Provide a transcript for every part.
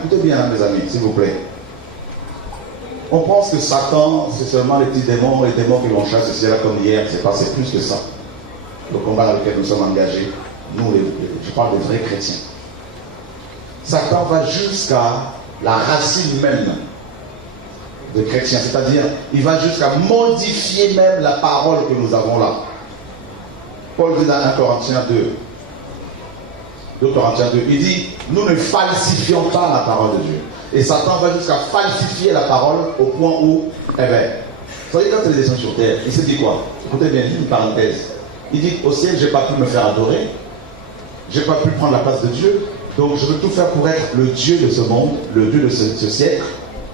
Écoutez bien, mes amis, s'il vous plaît. On pense que Satan, c'est seulement les petits démons, les démons qui vont chasser ceci là comme hier. C'est plus que ça. Le combat dans lequel nous sommes engagés, nous, je parle des vrais chrétiens. Satan va jusqu'à la racine même des chrétiens, c'est-à-dire, il va jusqu'à modifier même la parole que nous avons là. Paul dit dans 1 Corinthiens 2, 2 Corinthiens 2, il dit, nous ne falsifions pas la parole de Dieu. Et Satan va jusqu'à falsifier la parole au point où, eh bien, vous voyez, quand il est descendu sur terre, il s'est dit quoi? Écoutez bien, une parenthèse. Il dit, au ciel, je n'ai pas pu me faire adorer, je n'ai pas pu prendre la place de Dieu, donc je veux tout faire pour être le Dieu de ce monde, le Dieu de ce siècle,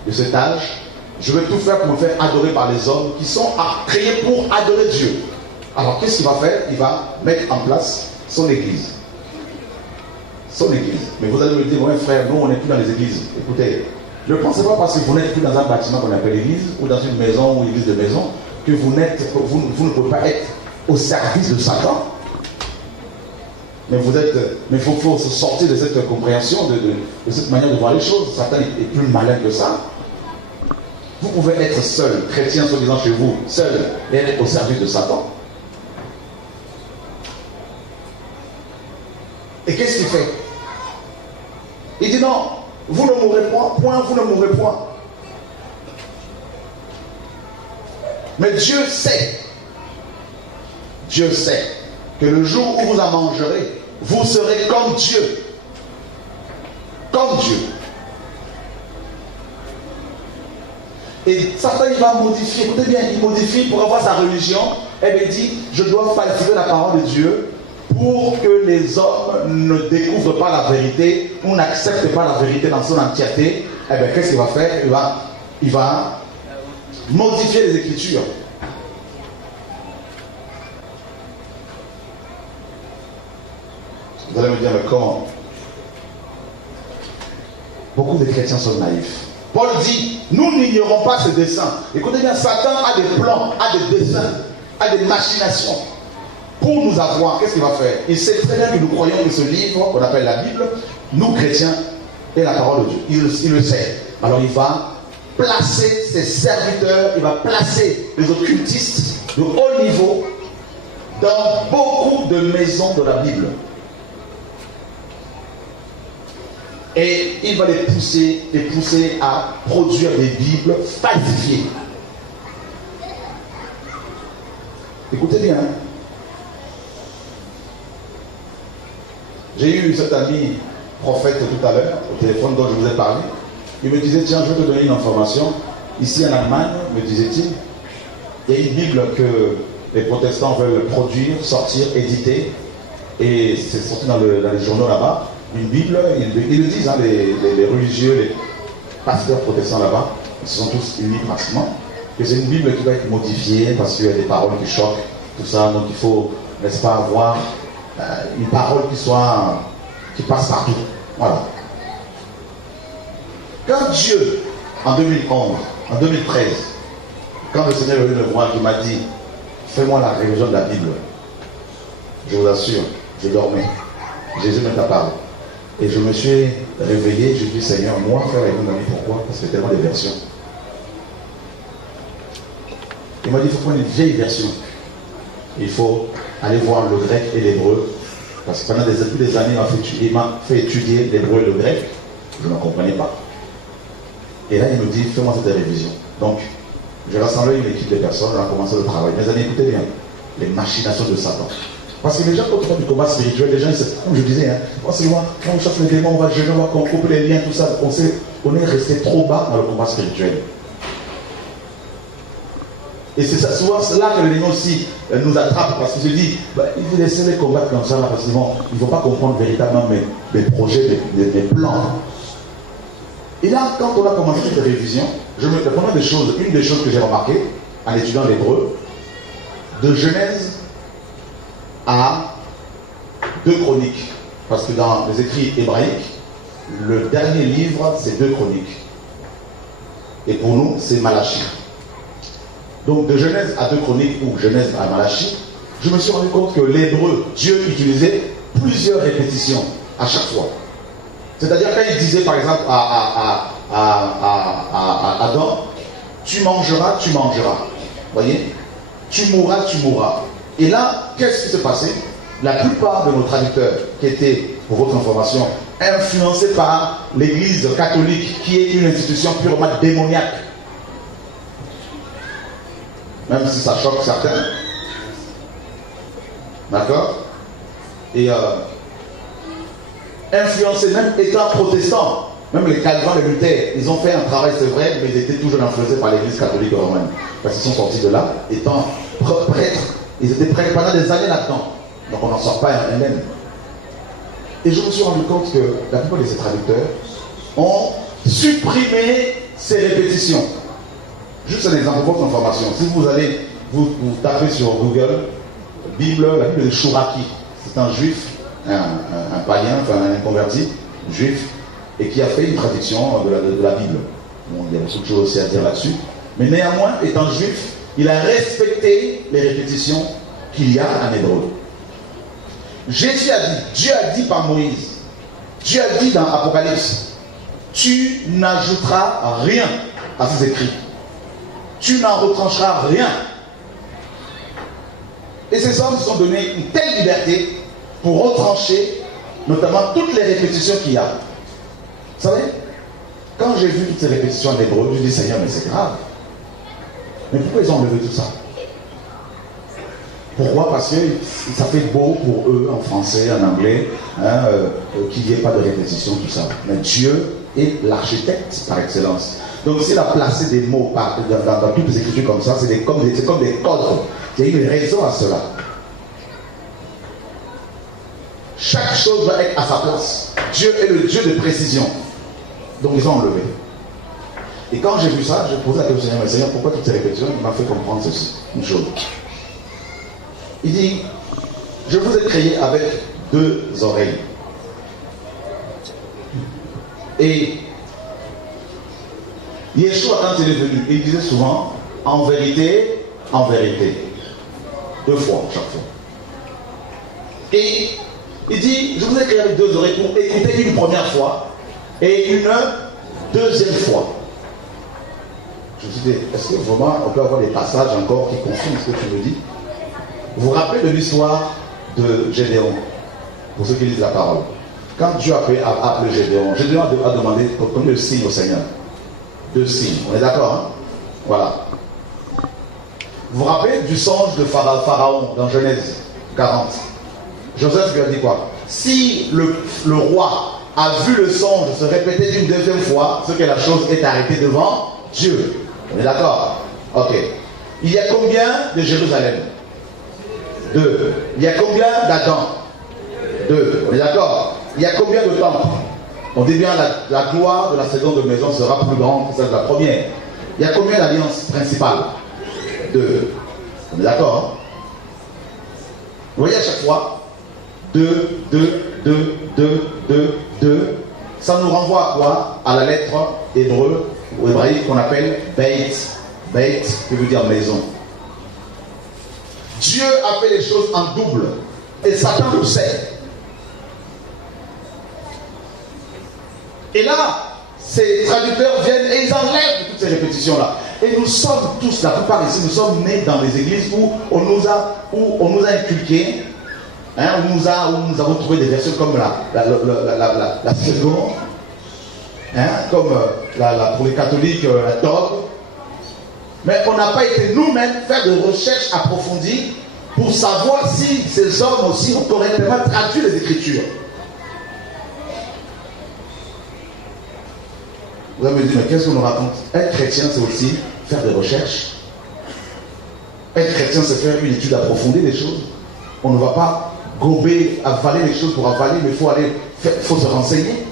de cet âge. Je veux tout faire pour me faire adorer par les hommes qui sont créés pour adorer Dieu. Alors qu'est-ce qu'il va faire? Il va mettre en place son église. Son église. Mais vous allez me dire, ouais frère, nous on n'est plus dans les églises. Écoutez, ne pensez pas parce que vous n'êtes plus dans un bâtiment qu'on appelle l'église, ou dans une maison ou une église de maison, que vous ne pouvez pas être au service de Satan. Mais il faut se sortir de cette compréhension, de cette manière de voir les choses. Satan est plus malin que ça. Vous pouvez être seul, chrétien soi-disant chez vous, seul, et être au service de Satan. Et qu'est-ce qu'il fait? Il dit non, vous ne mourrez point, vous ne mourrez point. Mais Dieu sait que le jour où vous en mangerez, vous serez comme Dieu. Comme Dieu. Et Satan, il va modifier, écoutez bien, il modifie pour avoir sa religion. Et bien il dit, je dois falsifier la parole de Dieu pour que les hommes ne découvrent pas la vérité ou n'acceptent pas la vérité dans son entièreté. Et bien qu'est-ce qu'il va faire? Il va modifier les Écritures. Vous allez me dire, mais comment? Beaucoup de chrétiens sont naïfs. Paul dit, nous n'ignorons pas ce dessein. Écoutez bien, Satan a des plans, a des desseins, a des machinations pour nous avoir. Qu'est-ce qu'il va faire? Il sait très bien que nous croyons que ce livre, qu'on appelle la Bible, nous chrétiens, est la parole de Dieu. Il le sait. Alors il va placer ses serviteurs, il va placer les occultistes de haut niveau dans beaucoup de maisons de la Bible. Et il va les pousser à produire des Bibles falsifiées. Écoutez bien. Hein? J'ai eu cet ami prophète tout à l'heure, au téléphone dont je vous ai parlé. Il me disait, tiens, je vais te donner une information. Ici en Allemagne, me disait-il, il y a une Bible que les protestants veulent produire, sortir, éditer. Et c'est sorti dans les journaux là-bas. Une Bible, ils le disent, hein, les religieux, les pasteurs protestants là-bas, ils se sont tous unis pratiquement, que c'est une Bible qui va être modifiée parce qu'il y a des paroles qui choquent, tout ça, donc il faut, n'est-ce pas, avoir une parole qui passe partout. Voilà. Quand Dieu, en 2011, en 2013, quand le Seigneur est venu me voir, il m'a dit, fais-moi la révision de la Bible. Je vous assure, je dormais. Jésus me t'a parlé. Et je me suis réveillé, je dis Seigneur, moi, frère et mon ami, pourquoi? Parce qu'il y a tellement de versions. Il m'a dit, il faut prendre une vieille version. Il faut aller voir le grec et l'hébreu. Parce que pendant depuis des années, il m'a fait étudier l'hébreu et le grec. Je ne comprenais pas. Et là, il me dit, fais-moi cette révision. Donc, j'ai rassemblé une équipe de personnes, on a commencé le travail. Mes amis, écoutez bien, les machinations de Satan. Parce que les gens, quand on fait du combat spirituel, les gens, comme je disais, hein, quand on chasse les démons, on va gérer, on va couper les liens, tout ça, on est resté trop bas dans le combat spirituel. Et c'est ça, souvent c'est là que les démons aussi nous attrapent, parce que je dis, il faut laisser les combattre comme ça, là, parce qu'il ne faut pas comprendre véritablement mes projets, mes plans. Et là, quand on a commencé cette révision, une des choses que j'ai remarquées en étudiant l'hébreu, de Genèse à 2 Chroniques, parce que dans les écrits hébraïques, le dernier livre c'est 2 Chroniques, et pour nous c'est Malachie. Donc de Genèse à 2 Chroniques ou Genèse à Malachie, je me suis rendu compte que l'hébreu, Dieu utilisait plusieurs répétitions à chaque fois. C'est-à-dire quand il disait par exemple à Adam, tu mangeras, tu mangeras. Voyez, tu mourras, tu mourras. Et là, qu'est-ce qui s'est passé? La plupart de nos traducteurs, qui étaient, pour votre information, influencés par l'Église catholique, qui est une institution purement démoniaque, même si ça choque certains, d'accord? Et influencés, même étant protestants, même les Calvins, les Luther, ils ont fait un travail, c'est vrai, mais ils étaient toujours influencés par l'Église catholique romaine. Parce qu'ils sont sortis de là, étant prêtres, ils étaient prêtres pendant des années là-dedans. Donc on n'en sort pas un même. Et je me suis rendu compte que la plupart de ces traducteurs ont supprimé ces répétitions. Juste un exemple pour votre information. Si vous allez, vous tapez sur Google, la Bible de Chouraki. C'est un juif, un païen, enfin un converti, juif, et qui a fait une traduction de la Bible. Bon, il y a beaucoup de choses aussi à dire là-dessus. Mais néanmoins, étant juif, il a respecté les répétitions qu'il y a en hébreu. Jésus a dit, Dieu a dit par Moïse, Dieu a dit dans Apocalypse, tu n'ajouteras rien à ces écrits. Tu n'en retrancheras rien. Et ces hommes se sont donné une telle liberté pour retrancher notamment toutes les répétitions qu'il y a. Vous savez, quand j'ai vu toutes ces répétitions en hébreu, je dis Seigneur, mais c'est grave. Mais pourquoi ils ont enlevé tout ça? Pourquoi? Parce que ça fait beau pour eux en français, en anglais, qu'il n'y ait pas de répétition, tout ça. Mais Dieu est l'architecte par excellence. Donc s'il a placé des mots dans toutes les écritures comme ça, c'est comme des codes. Il y a une raison à cela. Chaque chose va être à sa place. Dieu est le Dieu de précision. Donc ils ont enlevé. Et quand j'ai vu ça, j'ai posé la question au Seigneur, mais Seigneur, pourquoi toutes ces répétitions? Il m'a fait comprendre ceci, une chose. Il dit, je vous ai créé avec 2 oreilles. Et Yeshua, quand il est venu, il disait souvent, en vérité, 2 fois chaque fois. Et il dit, je vous ai créé avec 2 oreilles pour écouter une première fois et une deuxième fois. Je me suis dit, est-ce que vraiment on peut avoir des passages encore qui confirment ce que tu me dis? Vous vous rappelez de l'histoire de Gédéon, pour ceux qui lisent la parole. Quand Dieu a appelé Gédéon, Gédéon a demandé combien de signes au Seigneur? 2 signes. On est d'accord, hein? Voilà. Vous vous rappelez du songe de Pharaon dans Genèse 40? Joseph lui a dit quoi? Si le roi a vu le songe se répéter une deuxième fois, ce que la chose est arrêtée devant Dieu. On est d'accord? Ok. Il y a combien de Jérusalem? 2. Il y a combien d'Adam? 2. On est d'accord? Il y a combien de temples? On dit bien la gloire de la seconde maison sera plus grande que celle de la première. Il y a combien d'alliances principales? 2. On est d'accord? Vous voyez à chaque fois 2. Ça nous renvoie à quoi? À la lettre hébreu ou hébraïque qu'on appelle Beit. Beit, qui veut dire maison. Dieu a fait les choses en double. Et Satan le sait. Et là, ces traducteurs viennent et ils enlèvent toutes ces répétitions-là. Et nous sommes tous, la plupart ici, nous sommes nés dans des églises où on nous a inculqué, où nous avons trouvé des versions comme la seconde, comme pour les catholiques, la dogme. Mais on n'a pas été nous-mêmes faire de recherches approfondies pour savoir si ces hommes aussi ont correctement traduit les Écritures. Vous allez me dire, mais qu'est-ce qu'on nous raconte? Être chrétien, c'est aussi faire des recherches. Être chrétien, c'est faire une étude approfondie des choses. On ne va pas gober, avaler les choses pour avaler, mais il faut se renseigner.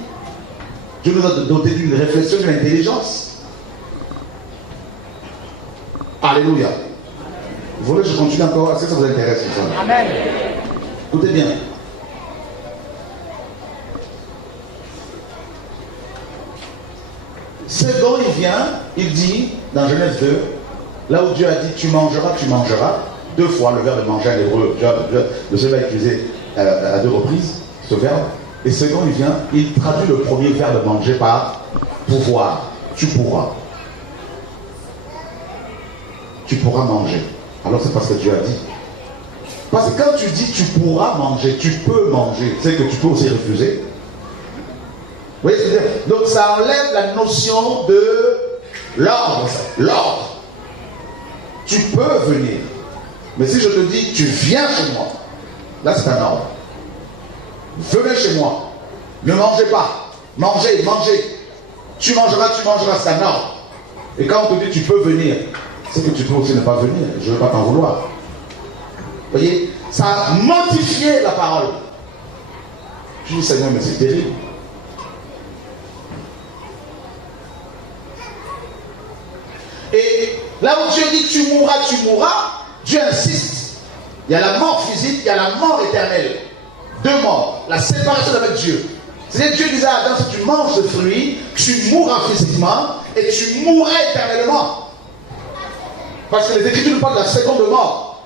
Dieu nous a doté d'une réflexion, d'une intelligence. Alléluia. Vous voulez que je continue encore? Est-ce que ça vous intéresse? Ça? Amen. Écoutez bien. C'est dont il vient, il dit dans Genèse 2, là où Dieu a dit tu mangeras, 2 fois le verbe manger en hébreu, le Seigneur va utiliser à 2 reprises ce verbe. Et second, il traduit le premier verbe de manger par pouvoir. Tu pourras. Tu pourras manger. Alors c'est parce que Dieu a dit. Parce que quand tu dis tu pourras manger, tu peux manger, c'est que tu peux aussi refuser. Vous voyez ce que je veux dire? Donc ça enlève la notion de l'ordre. L'ordre. Tu peux venir. Mais si je te dis tu viens chez moi, là c'est un ordre. Venez chez moi. Ne mangez pas. Mangez, mangez. Tu mangeras, c'est un ordre. Et quand on te dit tu peux venir, c'est que tu peux aussi ne pas venir. Je ne veux pas t'en vouloir. Vous voyez, ça a modifié la parole. Je dis Seigneur, mais c'est terrible. Et là où Dieu dit tu mourras, Dieu insiste. Il y a la mort physique, il y a la mort éternelle. Deux morts, la séparation avec Dieu. C'est-à-dire Dieu disait à Adam, si tu manges ce fruit, tu mourras physiquement et tu mourras éternellement. Parce que les Écritures nous parlent de la seconde mort.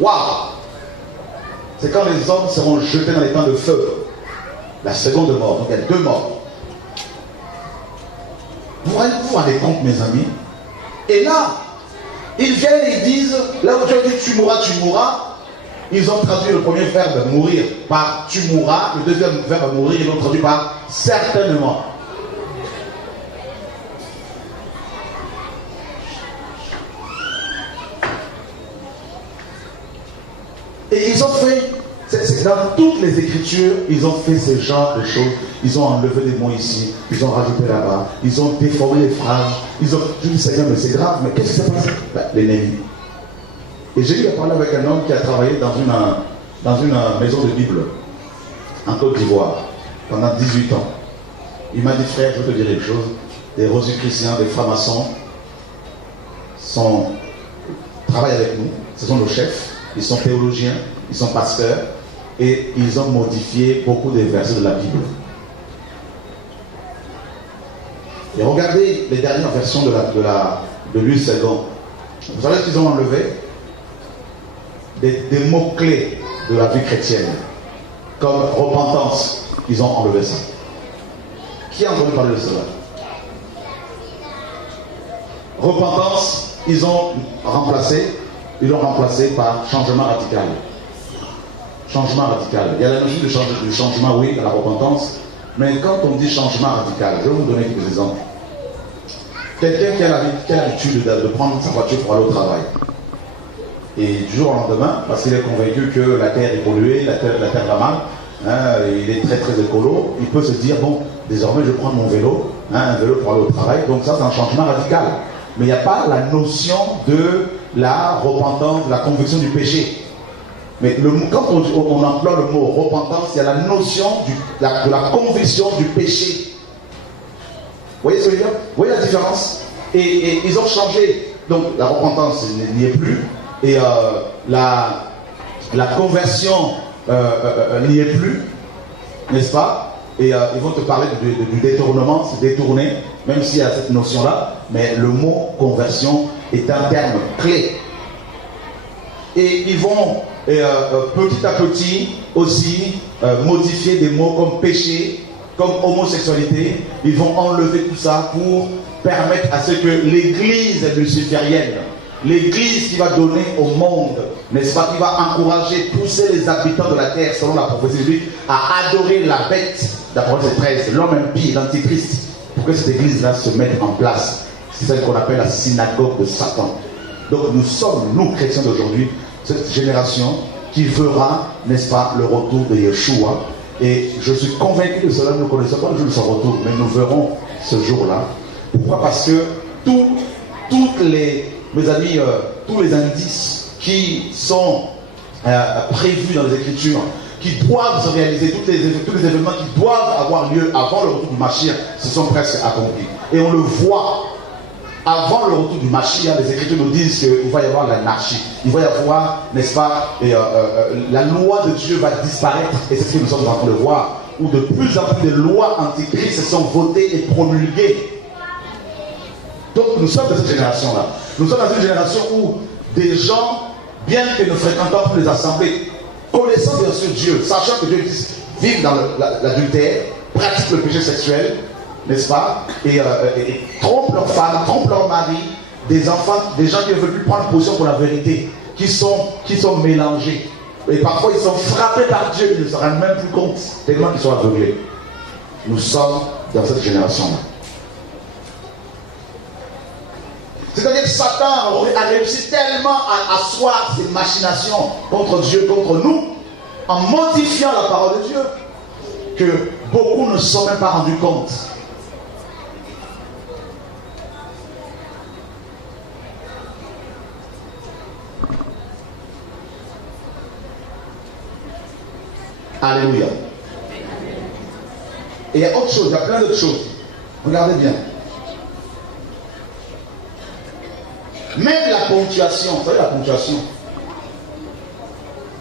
Waouh! C'est quand les hommes seront jetés dans les temps de feu. La seconde mort. Donc il y a deux morts. Vous vous rendez compte, mes amis? Et là, ils viennent et ils disent, là où Dieu dit tu mourras, ils ont traduit le premier verbe mourir par tu mourras, le deuxième verbe mourir, ils l'ont traduit par certainement. Et ils ont fait, dans toutes les Écritures, ils ont fait ce genre de choses. Ils ont enlevé des mots ici, ils ont rajouté là-bas, ils ont déformé les phrases. Je dis Seigneur, mais c'est grave, mais qu'est-ce qui s'est passé? L'ennemi. Et j'ai eu à parler avec un homme qui a travaillé dans une maison de Bible en Côte d'Ivoire pendant 18 ans. Il m'a dit, frère, je veux te dire une chose, des rosicruciens, des francs-maçons travaillent avec nous, ce sont nos chefs, ils sont théologiens, ils sont pasteurs, et ils ont modifié beaucoup des versets de la Bible. Et regardez les dernières versions de Louis II. Vous savez ce qu'ils ont enlevé? Des mots-clés de la vie chrétienne, comme repentance, ils ont enlevé ça. Qui a entendu parler de cela? Repentance, ils l'ont remplacé par changement radical. Changement radical. Il y a la notion du changement, oui, à la repentance, mais quand on dit changement radical, je vais vous donner quelques exemples. Quelqu'un qui a l'habitude de prendre sa voiture pour aller au travail. Et du jour au lendemain, parce qu'il est convaincu que la terre est polluée, la terre va mal, il est très très écolo, il peut se dire, bon, désormais je vais prendre mon vélo, un vélo pour aller au travail, donc ça c'est un changement radical. Mais il n'y a pas la notion de la repentance, de la conviction du péché. Mais quand on emploie le mot repentance, il y a la notion de la conviction du péché. Vous voyez ce que je veux dire? Vous voyez la différence? Et ils ont changé. Donc la repentance n'y est plus. Et la conversion n'y est plus, n'est-ce pas? Et ils vont te parler du détournement, c'est détourner, même s'il y a cette notion-là, mais le mot conversion est un terme clé. Et ils vont petit à petit aussi modifier des mots comme péché, comme homosexualité. Ils vont enlever tout ça pour permettre à ce que l'Église luciférienne, l'Église qui va donner au monde, n'est-ce pas, qui va encourager, pousser les habitants de la terre, selon la prophétie biblique, à adorer la bête, d'Apocalypse 13, l'homme impie, l'antichrist, pour que cette Église-là se mette en place. C'est celle qu'on appelle la synagogue de Satan. Donc nous sommes, nous chrétiens d'aujourd'hui, cette génération qui verra, n'est-ce pas, le retour de Yeshua. Et je suis convaincu de cela, nous ne connaissons pas le jour de son retour, mais nous verrons ce jour-là. Pourquoi? Parce que mes amis, tous les indices qui sont prévus dans les Écritures, qui doivent se réaliser, tous les événements qui doivent avoir lieu avant le retour du Mashiach, se sont presque accomplis. Et on le voit. Avant le retour du Mashiach, les Écritures nous disent qu'il va y avoir l'anarchie. Il va y avoir, n'est-ce pas, la loi de Dieu va disparaître. Et c'est ce que nous sommes en train de voir. Où de plus en plus de lois antichrist sont votées et promulguées. Donc nous sommes de cette génération-là. Nous sommes dans une génération où des gens, bien que ne fréquentant plus les assemblées, connaissant bien sûr Dieu, sachant que Dieu existe, vivent dans l'adultère, pratiquent le péché sexuel, n'est-ce pas, et trompent leurs femmes, trompent leurs maris, des enfants, des gens qui ne veulent plus prendre position pour la vérité, qui sont mélangés. Et parfois ils sont frappés par Dieu, ils ne se rendent même plus compte, tellement qu'ils sont aveuglés. Nous sommes dans cette génération-là. C'est-à-dire que Satan a réussi tellement à asseoir ses machinations contre Dieu, contre nous, en modifiant la parole de Dieu, que beaucoup ne se sont même pas rendus compte. Alléluia. Et il y a autre chose, il y a plein d'autres choses. Regardez bien. Même la ponctuation, vous savez la ponctuation,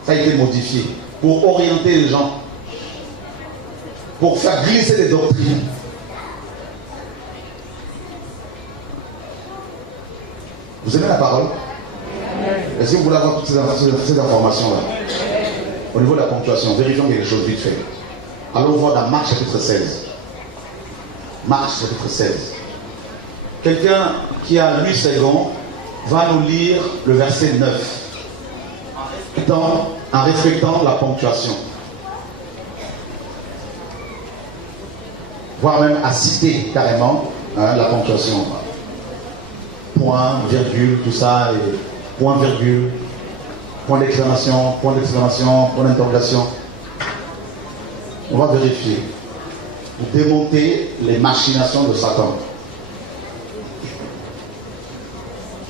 ça a été modifié pour orienter les gens, pour faire glisser des doctrines. Vous aimez la parole? Est-ce que vous voulez avoir toutes ces informations-là? Au niveau de la ponctuation, vérifions quelque chose vite fait. Allons voir dans Marc chapitre 16. Marc chapitre 16. Quelqu'un qui a lu secondes va nous lire le verset 9. En respectant la ponctuation. Voire même à citer carrément la ponctuation. Point, virgule, tout ça, et point, virgule, point d'exclamation, point d'interrogation. On va vérifier. Pour démonter les machinations de Satan.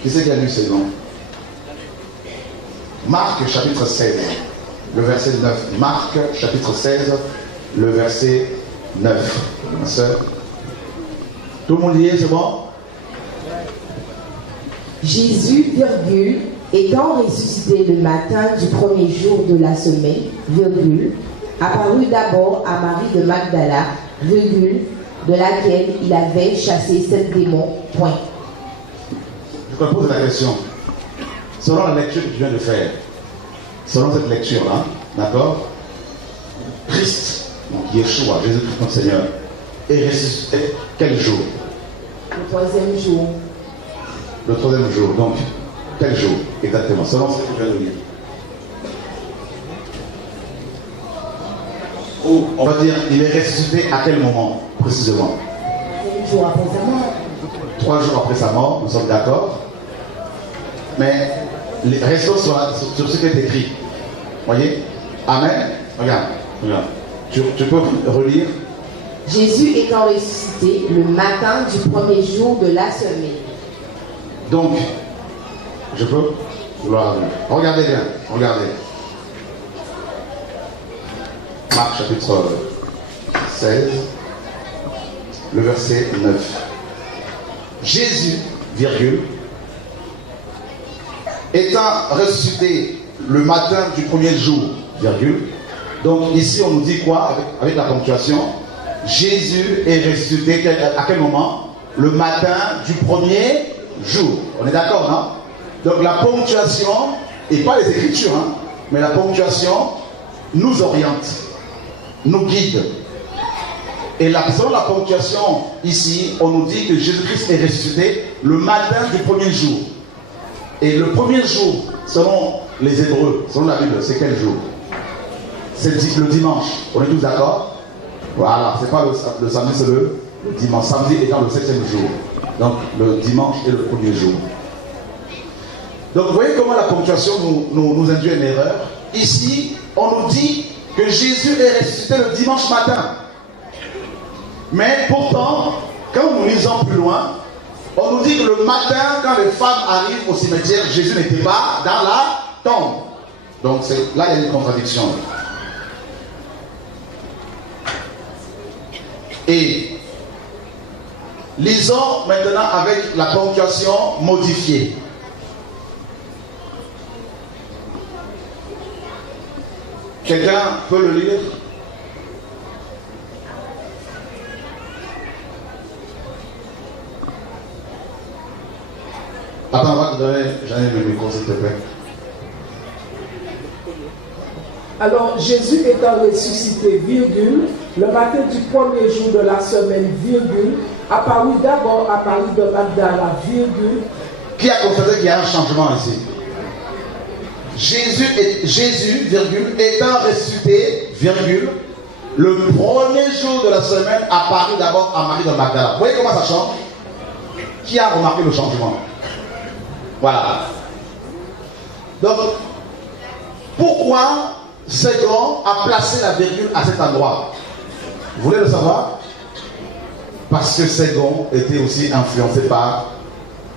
Qui c'est qui a lu ces noms? Marc chapitre 16, le verset 9. Marc chapitre 16, le verset 9. Ma soeur. Tout le monde y est, c'est bon? Jésus, virgule, étant ressuscité le matin du premier jour de la semaine, virgule, apparut d'abord à Marie de Magdala, virgule, de laquelle il avait chassé 7 démons, point. Je te pose la question. Selon la lecture que tu viens de faire, selon cette lecture-là, d'accord, Christ, donc Yeshua, Jésus-Christ notre Seigneur, est ressuscité quel jour? Le 3e jour. Le 3e jour, donc quel jour exactement, selon ce que tu viens de lire? Ou on va dire, il est ressuscité à quel moment précisément? 3 jours après sa mort. 3 jours après sa mort, nous sommes d'accord. Mais restons sur ce qui est écrit. Voyez? Amen. Regarde. Tu peux relire. Jésus étant ressuscité le matin du premier jour de la semaine. Donc, je peux? Gloire à Dieu. Regardez bien. Regardez. Marc chapitre 16, le verset 9. Jésus, virgule, étant ressuscité le matin du premier jour, virgule. Donc ici on nous dit quoi avec la ponctuation? Jésus est ressuscité à quel moment? Le matin du premier jour. On est d'accord, non? Donc la ponctuation, et pas les écritures, mais la ponctuation nous oriente, nous guide. Et selon la ponctuation ici, on nous dit que Jésus-Christ est ressuscité le matin du premier jour. Et le premier jour, selon les Hébreux, selon la Bible, c'est quel jour? C'est le dimanche. On est tous d'accord? Voilà, c'est pas le samedi, c'est le dimanche. Samedi étant le 7e jour. Donc le dimanche est le premier jour. Donc vous voyez comment la ponctuation nous induit une erreur. Ici, on nous dit que Jésus est ressuscité le dimanche matin. Mais pourtant, quand nous lisons plus loin, on nous dit que le matin, quand les femmes arrivent au cimetière, Jésus n'était pas dans la tombe. Donc là, il y a une contradiction. Et lisons maintenant avec la ponctuation modifiée. Quelqu'un peut le lire? Attends, on va te donner, j'en ai le micro s'il te plaît. Alors Jésus étant ressuscité, virgule, le matin du premier jour de la semaine, virgule, apparut d'abord à Marie de Magdala, virgule. Qui a constaté qu'il y a un changement ici? Jésus, virgule, étant ressuscité, virgule, le premier jour de la semaine apparut d'abord à Marie de Magdala. Vous voyez comment ça change? Qui a remarqué le changement? Voilà. Donc, pourquoi Ségon a placé la virgule à cet endroit? Vous voulez le savoir? Parce que Ségon était aussi influencé par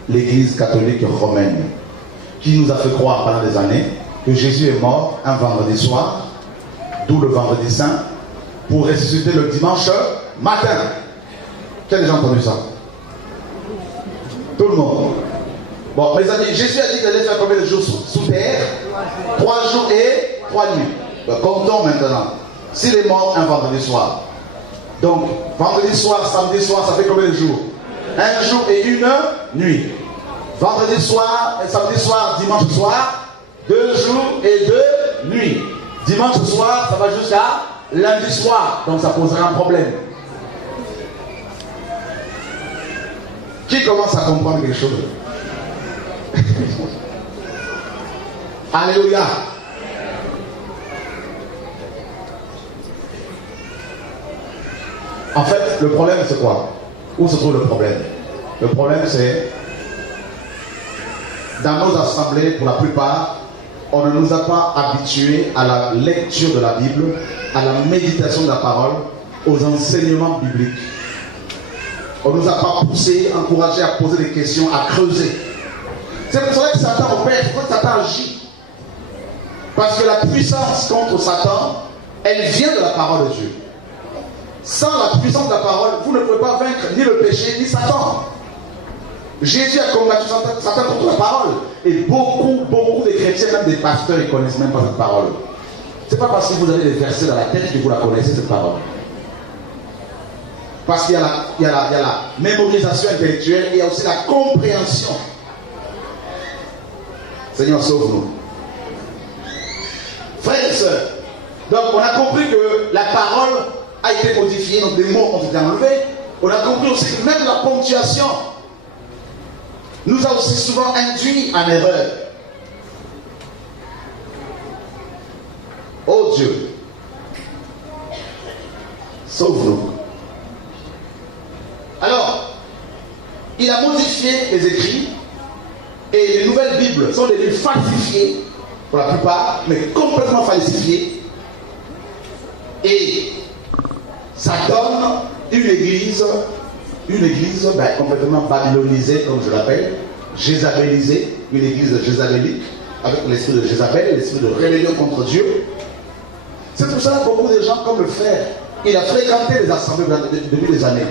l'Église catholique romaine, qui nous a fait croire pendant des années que Jésus est mort un vendredi soir, d'où le vendredi saint, pour ressusciter le dimanche matin. Qui a déjà entendu ça? Tout le monde. Bon, mes amis, Jésus a dit qu'il allait faire combien de jours sous terre? 3 jours et 3 nuits. Donc, comptons maintenant. S'il est mort un vendredi soir. Donc, vendredi soir, samedi soir, ça fait combien de jours? 1 jour et 1 nuit. Vendredi soir, samedi soir, dimanche soir, 2 jours et 2 nuits. Dimanche soir, ça va jusqu'à lundi soir. Donc, ça posera un problème. Qui commence à comprendre quelque chose? Alléluia. En fait, le problème c'est quoi? Où se trouve le problème? Le problème c'est dans nos assemblées, pour la plupart, on ne nous a pas habitués à la lecture de la Bible, à la méditation de la parole, aux enseignements bibliques. On ne nous a pas poussé, encouragé à poser des questions, à creuser. C'est pour ça que Satan opère, c'est pour ça que Satan agit. Parce que la puissance contre Satan, elle vient de la parole de Dieu. Sans la puissance de la parole, vous ne pouvez pas vaincre ni le péché, ni Satan. Jésus a combattu Satan contre la parole. Et beaucoup de chrétiens, même des pasteurs, ils ne connaissent même pas cette parole. Ce n'est pas parce que vous avez des versets dans la tête que vous la connaissez, cette parole. Parce qu'il y a la mémorisation intellectuelle et il y a aussi la compréhension. Seigneur, sauve-nous. Frères et sœurs, donc on a compris que la parole a été modifiée, donc des mots ont été enlevés. On a compris aussi que même la ponctuation nous a aussi souvent induit en erreur. Oh Dieu, sauve-nous. Alors, il a modifié les écrits et les nouvelles Bibles sont des livres falsifiés pour la plupart, mais complètement falsifiés. Et ça donne une église complètement babylonisée, comme je l'appelle, jézabélisée, une église jézabélique, avec l'esprit de Jézabel, l'esprit de rébellion contre Dieu. C'est pour ça que beaucoup de gens, comme le frère, il a fréquenté les assemblées depuis des années.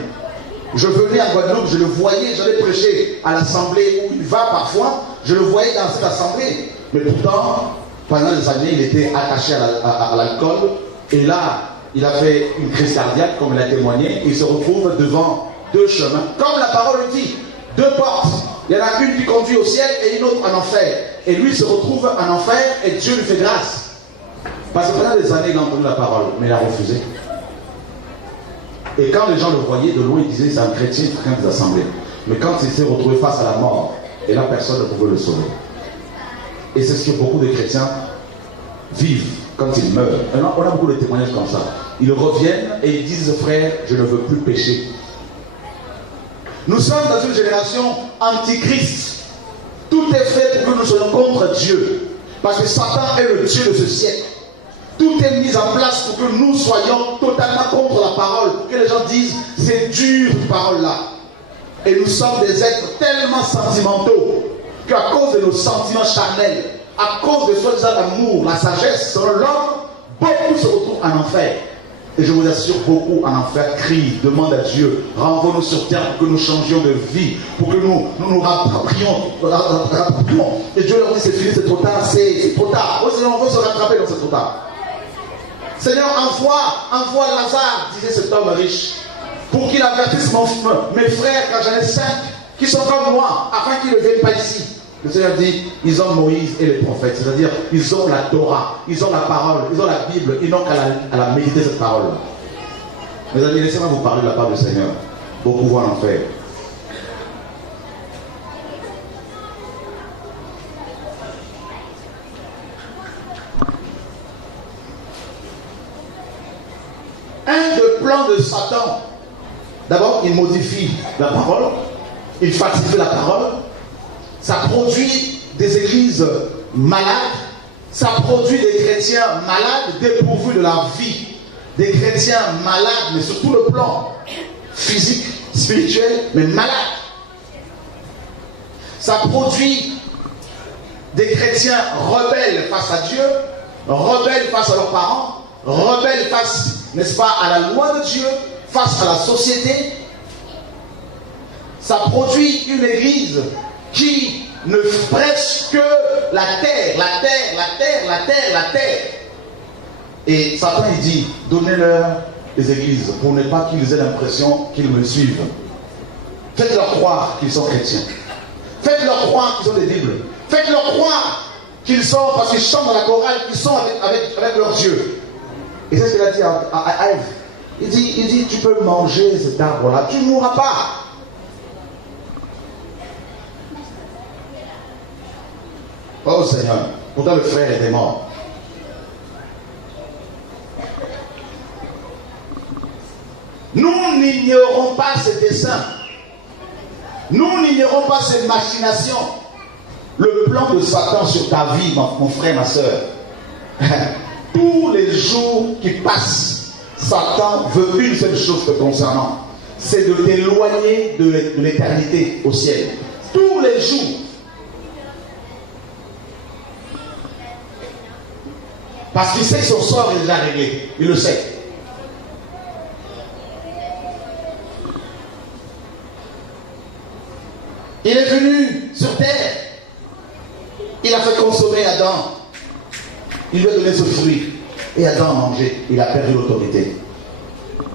Je venais à Guadeloupe, je le voyais, j'allais prêcher à l'assemblée où il va parfois, je le voyais dans cette assemblée. Mais pourtant, pendant des années, il était attaché à l'alcool. Et là, il a fait une crise cardiaque, comme il a témoigné. Il se retrouve devant 2 chemins. Comme la parole le dit, 2 portes. Il y en a une qui conduit au ciel et une autre en enfer. Et lui se retrouve en enfer et Dieu lui fait grâce. Parce que pendant des années, il a entendu la parole, mais il a refusé. Et quand les gens le voyaient de loin, ils disaient c'est un chrétien, fréquente des assemblées. Mais quand il s'est retrouvé face à la mort, et là personne ne pouvait le sauver. Et c'est ce que beaucoup de chrétiens vivent quand ils meurent. On a beaucoup de témoignages comme ça. Ils reviennent et ils disent frère, je ne veux plus pécher. Nous sommes dans une génération antichrist. Tout est fait pour que nous soyons contre Dieu. Parce que Satan est le Dieu de ce siècle. Tout est mis en place pour que nous soyons totalement contre la parole. Pour que les gens disent, c'est dur cette parole-là. Et nous sommes des êtres tellement sentimentaux qu'à cause de nos sentiments charnels, à cause de soi-disant l'amour, la sagesse, selon l'homme, beaucoup se retrouvent en enfer. Et je vous assure, beaucoup en enfer crient, demandent à Dieu, renvoie-nous sur terre pour que nous changions de vie, pour que nous rattrapions. Et Dieu leur dit, c'est fini, c'est trop tard, c'est trop tard. Oh Seigneur, on veut se rattraper, donc c'est trop tard. Seigneur, envoie Lazare, disait cet homme riche, pour qu'il avertisse mes frères, quand j'en ai 5, qui sont comme moi, afin qu'ils ne viennent pas ici. Le Seigneur dit, ils ont Moïse et les prophètes, c'est-à-dire, ils ont la Torah, ils ont la parole, ils ont la Bible, ils n'ont qu'à la méditer cette parole. Mes amis, laissez-moi vous parler de la part du Seigneur, pour pouvoir en faire. Un des plans de Satan, d'abord, il modifie la parole, il falsifie la parole, ça produit des églises malades, ça produit des chrétiens malades, dépourvus de la vie, des chrétiens malades, mais sur tout le plan physique, spirituel, mais malades. Ça produit des chrétiens rebelles face à Dieu, rebelles face à leurs parents, rebelles face, n'est-ce pas, à la loi de Dieu, face à la société. Ça produit une église qui ne prêche que la terre, la terre, la terre, la terre, la terre. Et Satan, il dit, donnez-leur des églises pour ne pas qu'ils aient l'impression qu'ils me suivent. Faites-leur croire qu'ils sont chrétiens. Faites-leur croire qu'ils ont des Bibles. Faites-leur croire qu'ils sont, parce qu'ils chantent dans la chorale, qu'ils sont avec leur Dieu. Et c'est ce qu'il a dit à Ève. Il dit, tu peux manger cet arbre-là, tu ne mourras pas. Oh Seigneur, pourtant le frère était mort. Nous n'ignorons pas ses desseins. Nous n'ignorons pas ses machinations. Le plan de Satan sur ta vie, mon frère, ma soeur. Tous les jours qui passent, Satan veut une seule chose te concernant. C'est de t'éloigner de l'éternité au ciel. Tous les jours. Parce qu'il sait que son sort est déjà réglé. Il le sait. Il est venu sur terre. Il a fait consommer Adam. Il lui a donné ce fruit. Et Adam a mangé. Il a perdu l'autorité.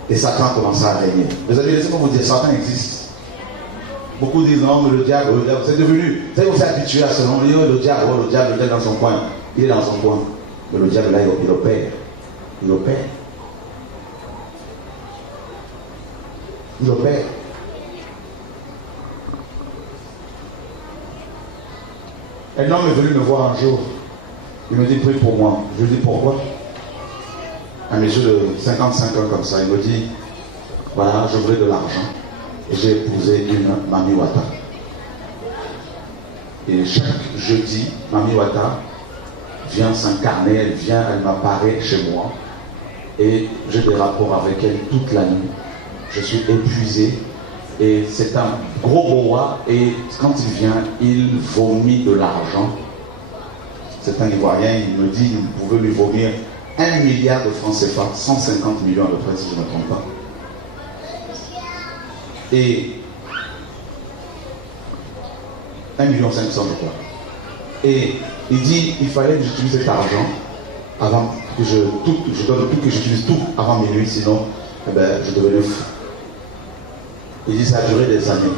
Et Satan a commencé à régner. Vous avez laissé vous dire, Satan existe. Beaucoup disent, non, mais le diable, c'est devenu. Vous savez, on s'est habitué à ce nom. Le diable il est dans son coin. Il est dans son coin. Mais le diable là, il opère. Il opère. Il opère. Un homme est venu me voir un jour. Il me dit, prie pour moi. Je lui dis, pourquoi? À mes yeux de 55 ans comme ça, il me dit, voilà, je voulais de l'argent. Et j'ai épousé une Mami Wata. Et chaque jeudi, Mami Wata vient s'incarner, elle m'apparaît chez moi. Et j'ai des rapports avec elle toute la nuit. Je suis épuisé. Et c'est un gros boa. Et quand il vient, il vomit de l'argent. C'est un Ivoirien, il me dit, vous pouvez lui vomir 1 milliard de francs CFA, 150 millions à peu près, si je ne me trompe pas. Et 1,5 million, je crois. Et il dit, il fallait que j'utilise cet argent avant que je donne tout, que j'utilise tout avant minuit, sinon eh ben, je devenais fou. Il dit, ça a duré des années.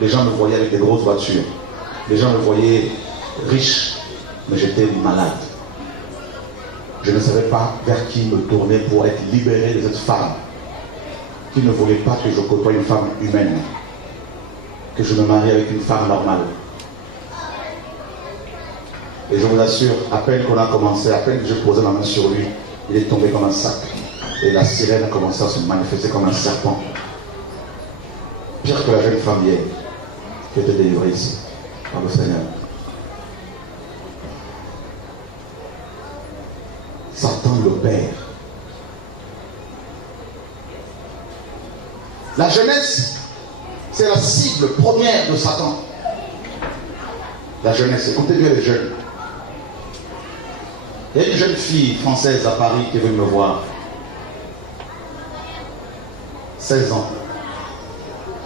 Les gens me voyaient avec des grosses voitures. Les gens me voyaient riche, mais j'étais malade. Je ne savais pas vers qui me tourner pour être libéré de cette femme qui ne voulait pas que je côtoie une femme humaine, que je me marie avec une femme normale. Et je vous assure, à peine qu'on a commencé, à peine que je posais ma main sur lui, il est tombé comme un sac. Et la sirène a commencé à se manifester comme un serpent. Pire que la jeune femme hier qui était délivrée ici par le Seigneur. Satan l'opère. La jeunesse, c'est la cible première de Satan. La jeunesse, écoutez bien les jeunes. Il y a une jeune fille française à Paris qui est venue me voir. 16 ans.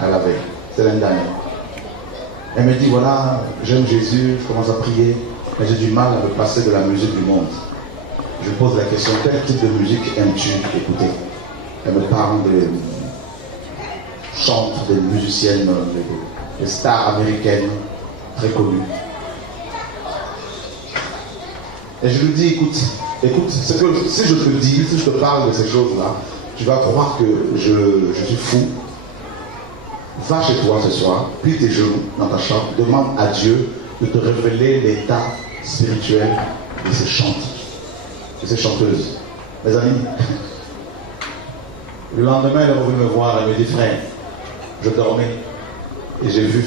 Elle avait. C'est l'année dernière. Elle me dit, voilà, j'aime Jésus, je commence à prier, mais j'ai du mal à me passer de la musique du monde. Je pose la question, quel type de musique aimes-tu écouter? Elle me parle des chants, des musiciennes, des stars américaines. très connu. Et je lui dis, écoute, si je te dis, si je te parle de ces choses-là, tu vas croire que je suis fou. Va chez toi ce soir, plie tes genoux dans ta chambre, demande à Dieu de te révéler l'état spirituel de ces chanteurs, de ces chanteuses. Mes amis, le lendemain, elle est revenue me voir, elle me dit, frère, je dormais et j'ai vu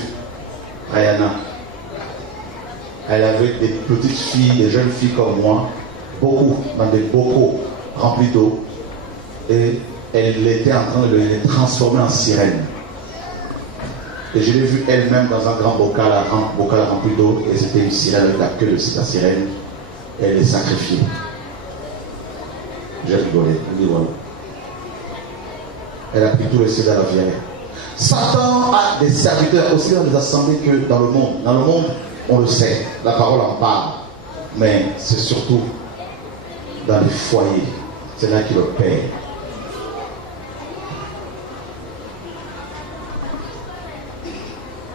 Rayana. Elle avait des petites filles, des jeunes filles comme moi, beaucoup, dans des bocaux remplis d'eau, et elle était en train de les transformer en sirènes. Et je l'ai vue elle-même dans un grand bocal rempli d'eau, et c'était une sirène avec la queue de la sirène, et elle est sacrifiée. J'ai rigolé, je dis voilà. Elle a pris tout le ciel à la vierge. Satan a des serviteurs aussi dans les assemblées que dans le monde. Dans le monde, on le sait, la parole en parle, mais c'est surtout dans les foyers, c'est là qu'il opère.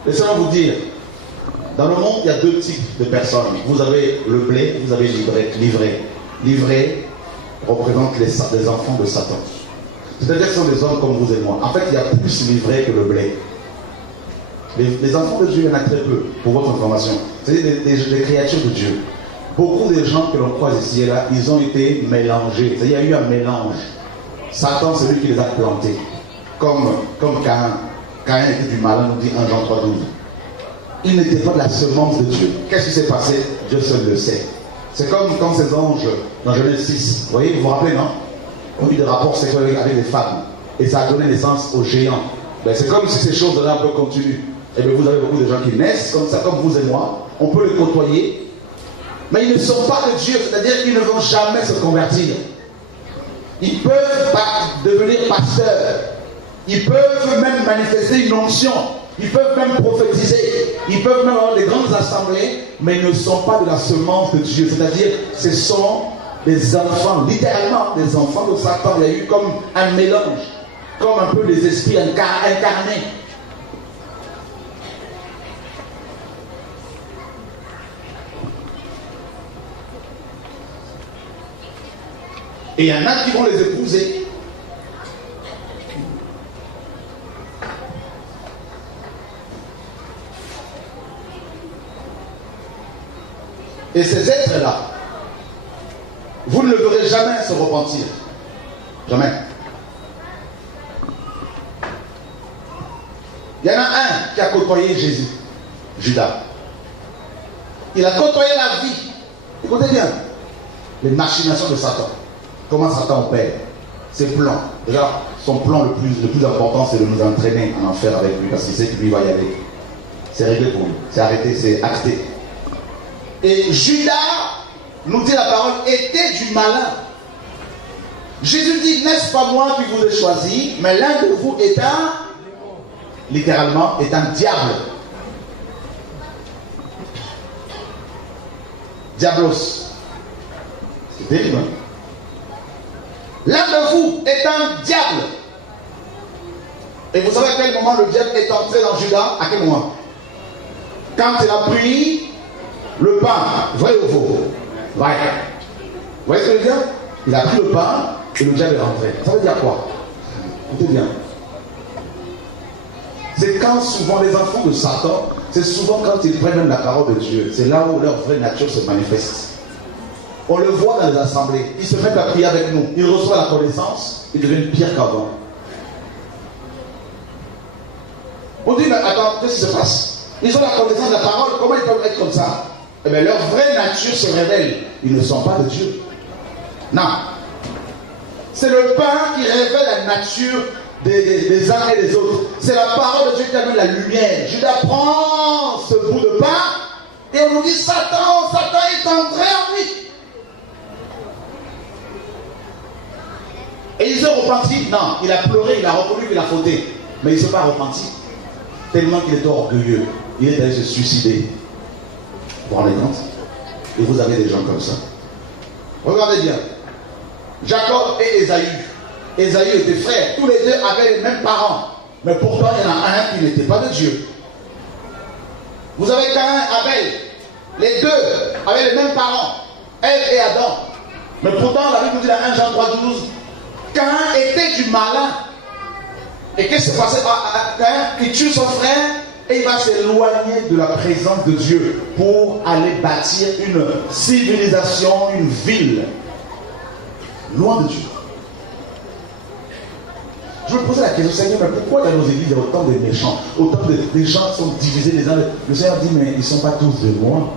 Laissez-moi vous dire, dans le monde, il y a deux types de personnes. Vous avez le blé, vous avez l'ivré. L'ivré représente les enfants de Satan. C'est-à-dire que ce sont des hommes comme vous et moi. En fait, il y a plus l'ivré que le blé. Les enfants de Dieu, il y en a très peu, pour votre information. C'est-à-dire des créatures de Dieu. Beaucoup de gens que l'on croise ici et là, ils ont été mélangés. C'est-à-dire qu'il y a eu un mélange. Satan, c'est lui qui les a plantés. Comme Caïn. Caïn était du malin, nous dit 1 Jean 3,12. Il n'était pas de la semence de Dieu. Qu'est-ce qui s'est passé? Dieu seul le sait. C'est comme quand ces anges, dans Genèse 6, vous voyez, vous vous rappelez, non? On a eu des rapports sexuels avec les femmes. Et ça a donné naissance aux géants. Ben, c'est comme si ces choses-là un peu continuent. Et bien vous avez beaucoup de gens qui naissent comme ça, comme vous et moi. On peut les côtoyer. Mais ils ne sont pas de Dieu. C'est-à-dire qu'ils ne vont jamais se convertir. Ils peuvent devenir pasteurs. Ils peuvent même manifester une onction. Ils peuvent même prophétiser. Ils peuvent même avoir des grandes assemblées. Mais ils ne sont pas de la semence de Dieu. C'est-à-dire ce sont des enfants, littéralement des enfants de Satan. Il y a eu comme un mélange. Comme un peu des esprits incarnés. Et il y en a qui vont les épouser. Et ces êtres-là, vous ne le verrez jamais se repentir. Jamais. Il y en a un qui a côtoyé Jésus, Judas. Il a côtoyé la vie. Écoutez bien, les machinations de Satan. Comment Satan opère, ses plans. Déjà, son plan le plus important, c'est de nous entraîner en enfer avec lui, parce qu'il sait que lui va y aller. C'est réglé pour lui. C'est arrêté, c'est acté. Et Judas, nous dit la parole, était du malin. Jésus dit, n'est-ce pas moi qui vous ai choisi, mais l'un de vous est littéralement, est un diable. Diablos. C'est terrible. L'un de vous est un diable. Et vous savez à quel moment le diable est entré dans Judas? À quel moment? Quand il a pris le pain, vrai ou faux? Vrai. Vous voyez ce que je veux dire? Il a pris le pain et le diable est rentré. Ça veut dire quoi? Écoutez bien. C'est quand souvent les enfants de Satan, c'est souvent quand ils prennent même la parole de Dieu. C'est là où leur vraie nature se manifeste. On le voit dans les assemblées. Ils se mettent à prier avec nous. Ils reçoivent la connaissance. Ils deviennent pires qu'avant. On dit, mais attends, qu'est-ce qui se passe? Ils ont la connaissance de la parole. Comment ils peuvent être comme ça? Eh bien, leur vraie nature se révèle. Ils ne sont pas de Dieu. Non. C'est le pain qui révèle la nature des uns et des autres. C'est la parole de Dieu qui amène la lumière. Judas prend ce bout de pain et on nous dit, Satan est entré en lui. Et il se repentit. Non, il a pleuré, il a reconnu qu'il a fauté. Mais il ne s'est pas repenti. Tellement qu'il était orgueilleux. Il est allé se suicider. Vous vous rendez compte? Et vous avez des gens comme ça. Regardez bien. Jacob et Ésaü. Ésaü étaient frères. Tous les deux avaient les mêmes parents. Mais pourtant, il y en a un qui n'était pas de Dieu. Vous avez Caïn et Abel. Les deux avaient les mêmes parents, Ève et Adam. Mais pourtant, la Bible nous dit dans 1 Jean 3,12, Caïn était du malin. Et qu'est-ce qui s'est passé à Caïn? Il tue son frère et il va s'éloigner de la présence de Dieu pour aller bâtir une civilisation, une ville. Loin de Dieu. Je me posais la question, Seigneur, mais pourquoi dans nos églises il y a autant de méchants, autant de gens qui sont divisés les uns? Le Seigneur dit, mais ils ne sont pas tous de moi.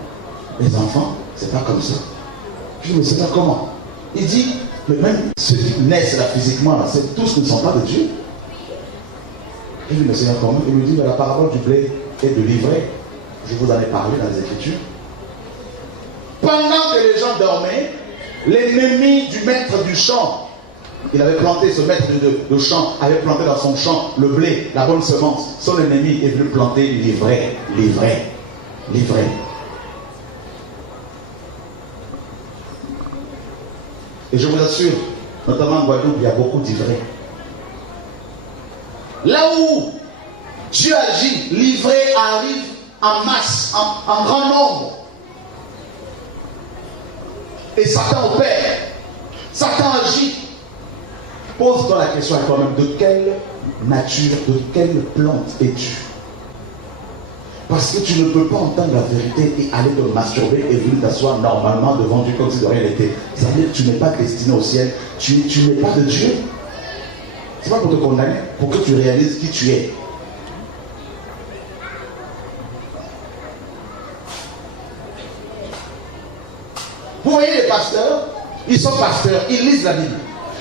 Les enfants, c'est pas comme ça. Je dis, mais Seigneur, comment? Il dit, mais même ceux qui naissent là physiquement, là, c'est tous qui ne sont pas de Dieu. Je dis, mais Seigneur, comment? Il me dit, la parabole du blé et de l'ivraie, je vous en ai parlé dans les Écritures. Pendant que les gens dormaient, l'ennemi du maître du champ, il avait planté, ce maître de champ avait planté dans son champ le blé, la bonne semence. Son ennemi est venu planter l'ivraie. Et je vous assure, notamment en Guadeloupe, il y a beaucoup d'ivraies. Là où Dieu agit, l'ivraie arrive en masse, en grand nombre. Et Satan opère. Satan agit. Pose-toi la question à toi-même, de quelle nature, de quelle plante es-tu? Parce que tu ne peux pas entendre la vérité et aller te masturber et venir t'asseoir normalement devant Dieu comme si de rien n'était. Ça veut dire que tu n'es pas destiné au ciel, tu n'es pas de Dieu. C'est pas pour te condamner, pour que tu réalises qui tu es. Vous voyez les pasteurs, ils sont pasteurs, ils lisent la Bible,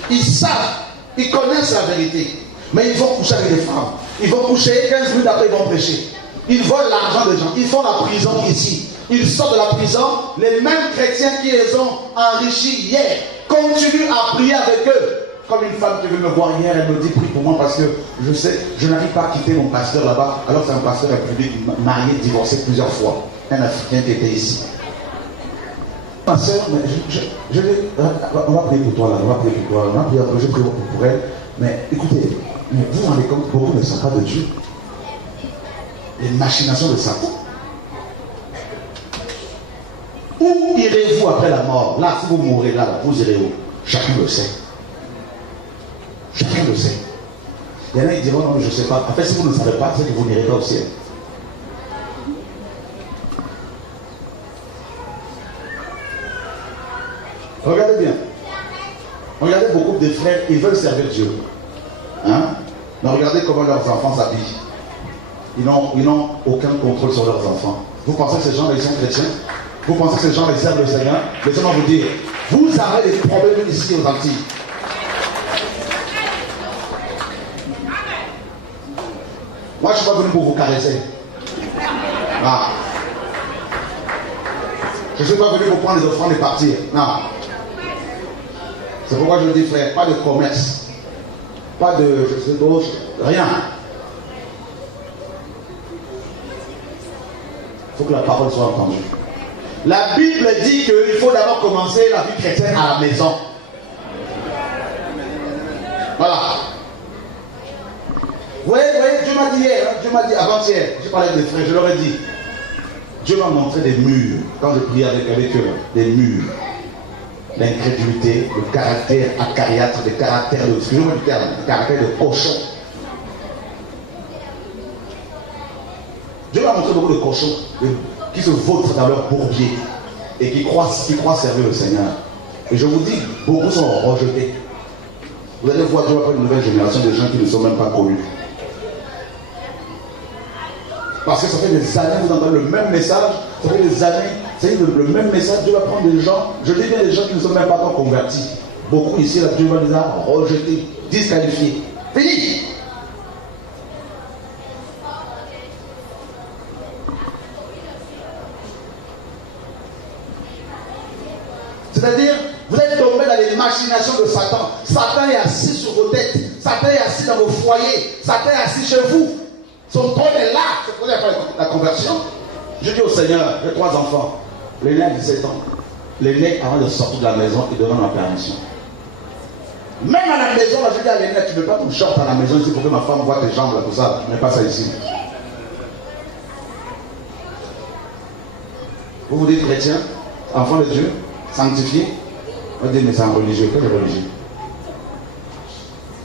ils savent, ils connaissent la vérité, mais ils vont coucher avec des femmes, ils vont coucher, 15 minutes après ils vont prêcher, ils volent l'argent des gens, ils font la prison ici, ils sortent de la prison, les mêmes chrétiens qui les ont enrichis hier, continuent à prier avec eux. Comme une femme qui veut me voir hier, elle me dit, prie pour moi parce que je sais, je n'arrive pas à quitter mon pasteur là-bas, alors c'est un pasteur république marié, divorcé plusieurs fois, un Africain qui était ici. Ma soeur, on va prier pour toi là, on va prier pour toi, je prie pour elle, mais écoutez, vous vous rendez compte, beaucoup ne sont pas de Dieu. Les machinations de Satan. Où irez-vous après la mort? Là, si vous mourrez là, vous irez où? Chacun le sait. Chacun le sait. Il y en a qui diront non, mais je ne sais pas. En fait, si vous ne savez pas, c'est que vous n'irez pas au ciel. Regardez bien. Regardez beaucoup de frères, ils veulent servir Dieu. Hein? Mais regardez comment leurs enfants s'habillent. Ils n'ont aucun contrôle sur leurs enfants. Vous pensez que ces gens-là, ils sont chrétiens? Vous pensez que ces gens-là, ils servent le Seigneur? Laissez-moi vous dire, vous avez des problèmes ici aux Antilles. Moi, je ne suis pas venu pour vous caresser. Ah. Je ne suis pas venu pour prendre les offrandes et partir. Non. C'est pourquoi je dis, frère, pas de commerce. Pas de, je sais gauche, rien. Il faut que la parole soit entendue. La Bible dit qu'il faut d'abord commencer la vie chrétienne à la maison. Voilà. Vous voyez, Dieu m'a dit hier, Dieu m'a dit avant-hier, j'ai parlé avec des frères, je leur ai dit, Dieu m'a montré des murs, quand je priais avec eux, des murs, l'incrédulité, le caractère acariâtre, le caractère de, excusez-moi du terme, le caractère de cochon. Dieu m'a montré beaucoup de cochons qui se vautrent dans leur bourbier et qui croient servir le Seigneur. Et je vous dis, beaucoup sont rejetés. Vous allez voir Dieu après une nouvelle génération de gens qui ne sont même pas connus. Parce que ça fait des années, vous entendez le même message, ça fait des années, c'est le même message, Dieu va prendre des gens, je dis bien des gens qui ne sont même pas encore convertis. Beaucoup ici, là, Dieu va les avoir rejetés, disqualifiés. Fini! C'est-à-dire, vous êtes tombés dans les machinations de Satan. Satan est assis sur vos têtes, Satan est assis dans vos foyers, Satan est assis chez vous. Son trône est là. C'est pour ça qu'il y a la conversion. Je dis au Seigneur, j'ai 3 enfants. L'aîné a 17 ans. L'aîné, avant de sortir de la maison, il demande ma permission. Même à la maison, là, je dis à l'aîné, tu ne peux pas ton short à la maison ici pour que ma femme voit tes jambes là, tout ça. Mais pas ça ici. Vous vous dites chrétien, enfant de Dieu, sanctifié. On dit mais c'est un religieux, quel religieux?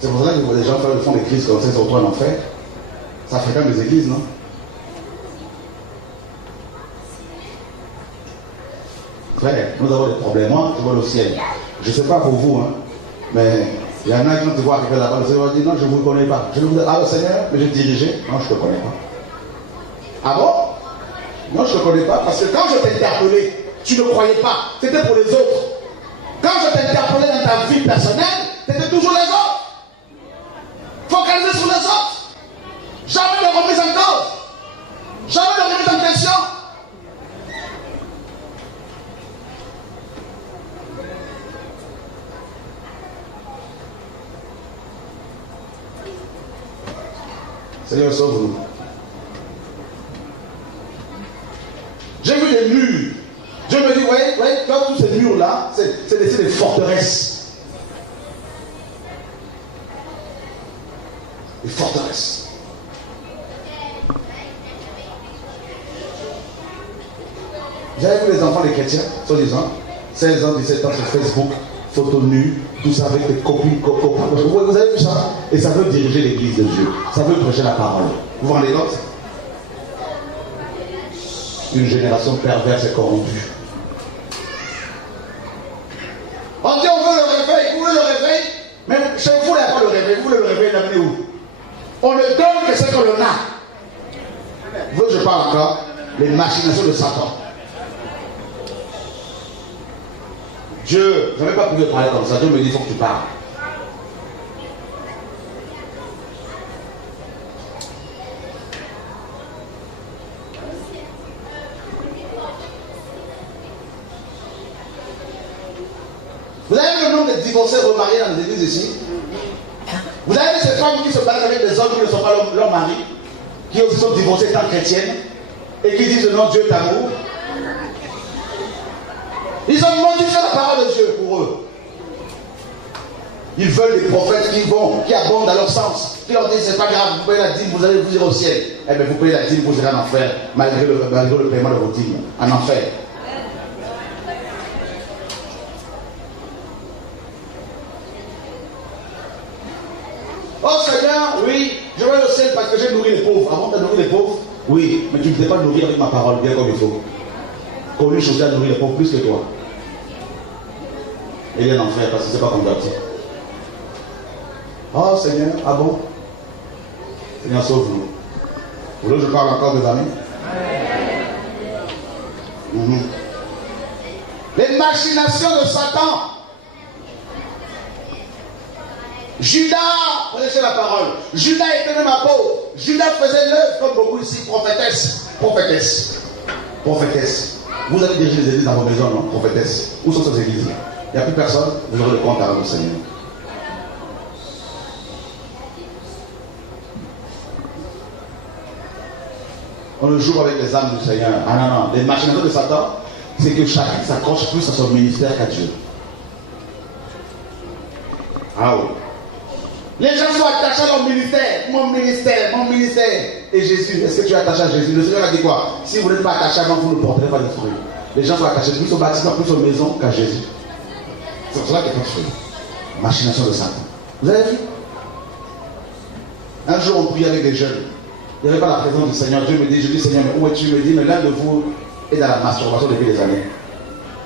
C'est pour cela que vous voyez des gens font des crises comme ça, ils se retrouvent en enfer. Ça fréquente les églises, non? Frère, nous avons des problèmes. Moi, je vois le ciel. Je ne sais pas pour vous, hein, mais il y en a qui vont te voir quelqu'un là-bas, le Seigneur va dire non, je ne vous connais pas. Je vous dis, ah, le Seigneur, mais j'ai dirigé. Non, je ne te connais pas. Ah bon? Non, je ne te connais pas, parce que quand je t'ai interpellé, tu ne croyais pas. C'était pour les autres. Quand je t'ai interpellé dans ta vie personnelle, c'était toujours les autres. Focaliser sur les autres. Jamais de remise en cause. Jamais de remise en question. Seigneur, sauve-nous. J'ai vu des murs. Je me dis, ouais, comme tous ces murs-là, c'est des forteresses. Des forteresses. J'avais vu les enfants des chrétiens, soi-disant, 16 ans, 17 ans sur Facebook, photos nues, tout ça avec des copines, copains. Vous avez vu ça? Et ça veut diriger l'église de Dieu. Ça veut prêcher la parole. Vous vous rendez compte? Une génération perverse et corrompue. On dit on veut le réveil, vous voulez le réveil, mais chez vous, il n'y a pas le réveil. Vous voulez le réveil, l'amener où? On ne donne que ce que l'on a. Vous voulez que je parle encore? Les machinations de Satan. Dieu, je n'avais pas pu parler comme ça. Dieu me dit, il faut que tu parles. Vous avez vu le nombre de divorcés remariés dans les églises ici? Vous avez vu ces femmes qui se battent avec des hommes qui ne sont pas leur mari, qui aussi sont divorcées étant chrétiennes, et qui disent le nom de Dieu d'amour? Ils ont modifié la parole de Dieu pour eux. Ils veulent des prophètes qui abondent dans leur sens, qui leur disent c'est pas grave, vous payez la dîme, vous allez vous dire au ciel. Eh bien vous payez la dîme, vous irez en enfer, malgré le paiement de vos dîmes, en enfer. Oh Seigneur, oui, je vais au ciel parce que j'ai nourri les pauvres. Avant de nourrir les pauvres, oui, mais tu ne t'es pas nourri avec ma parole bien comme il faut. Comme lui, José a nourri les pauvres plus que toi. Et il est en enfer parce que ce n'est pas converti. Oh Seigneur, ah bon? Seigneur, sauve-nous. Vous voulez que je parle encore des amis? Les machinations de Satan. Judas prêchait la parole. Judas était même apôtre. Judas faisait l'œuvre comme beaucoup ici, prophétesse. Vous avez dirigé les églises dans vos maisons, non? Prophétesse. Où sont ces églises? Il n'y a plus personne. Vous aurez le compte à rendre au Seigneur. On le joue avec les âmes du Seigneur. Ah non. Les machinations de Satan, c'est que chacun s'accroche plus à son ministère qu'à Dieu. Ah oui. Les gens sont attachés à leur ministère. Mon ministère. Et Jésus, est-ce que tu es attaché à Jésus? Le Seigneur a dit quoi? Si vous n'êtes pas attaché à moi, vous ne porterez pas de fruits. Les gens sont attachés plus au bâtiment, plus aux maisons qu'à Jésus. C'est pour cela qu'il n'y a pas de fruits. Machination de Satan. Vous avez vu? Un jour, on priait avec des jeunes. Il n'y avait pas la présence du Seigneur. Dieu me dit, je dis Seigneur, mais où es-tu? Il me dit, mais l'un de vous est dans la masturbation depuis des années.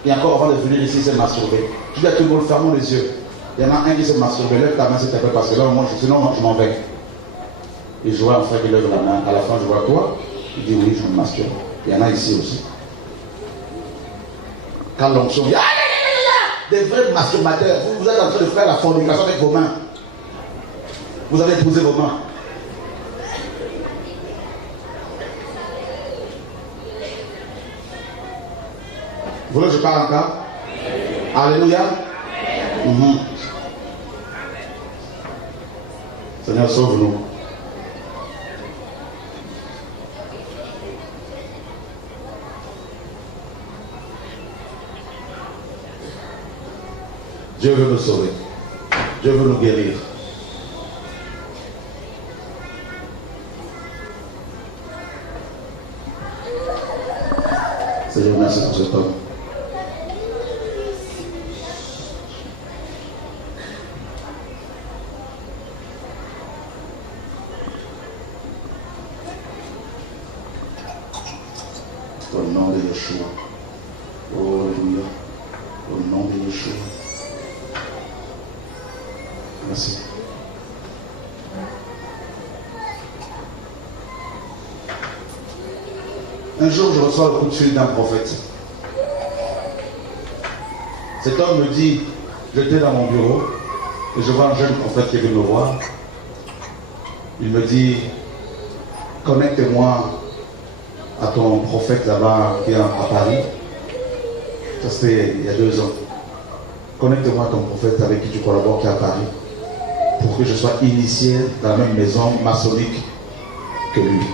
Et encore avant de venir ici, il s'est masturbé. Je dis à tout le monde, fermons les yeux. Il y en a un qui s'est masturbé, lève ta main s'il te plaît, parce que là, moi, sinon, je m'en vais. Et je vois un frère qui lève la main. À la fin, je vois toi. Il dit, oui, je me masturbe. Il y en a ici aussi. Quand l'onction dit, des vrais masturbateurs, vous êtes en train de faire la fornication avec vos mains. Vous avez épousé vos mains. Vous voulez que je parle encore? Alléluia. Seigneur, sauve-nous. Dieu veut nous sauver. Dieu veut nous guérir. Seigneur, merci pour cet homme. Au nom de Yeshua. Oh, alléluia. Au nom de Yeshua. Merci. Un jour, je reçois le coup de fil d'un prophète. Cet homme me dit, j'étais dans mon bureau et je vois un jeune prophète qui vient me voir. Il me dit, connecte-moi à ton prophète là-bas qui est à Paris. Ça c'était il y a 2 ans. Connecte-moi à ton prophète avec qui tu collabores qui est à Paris pour que je sois initié dans la même maison maçonnique que lui.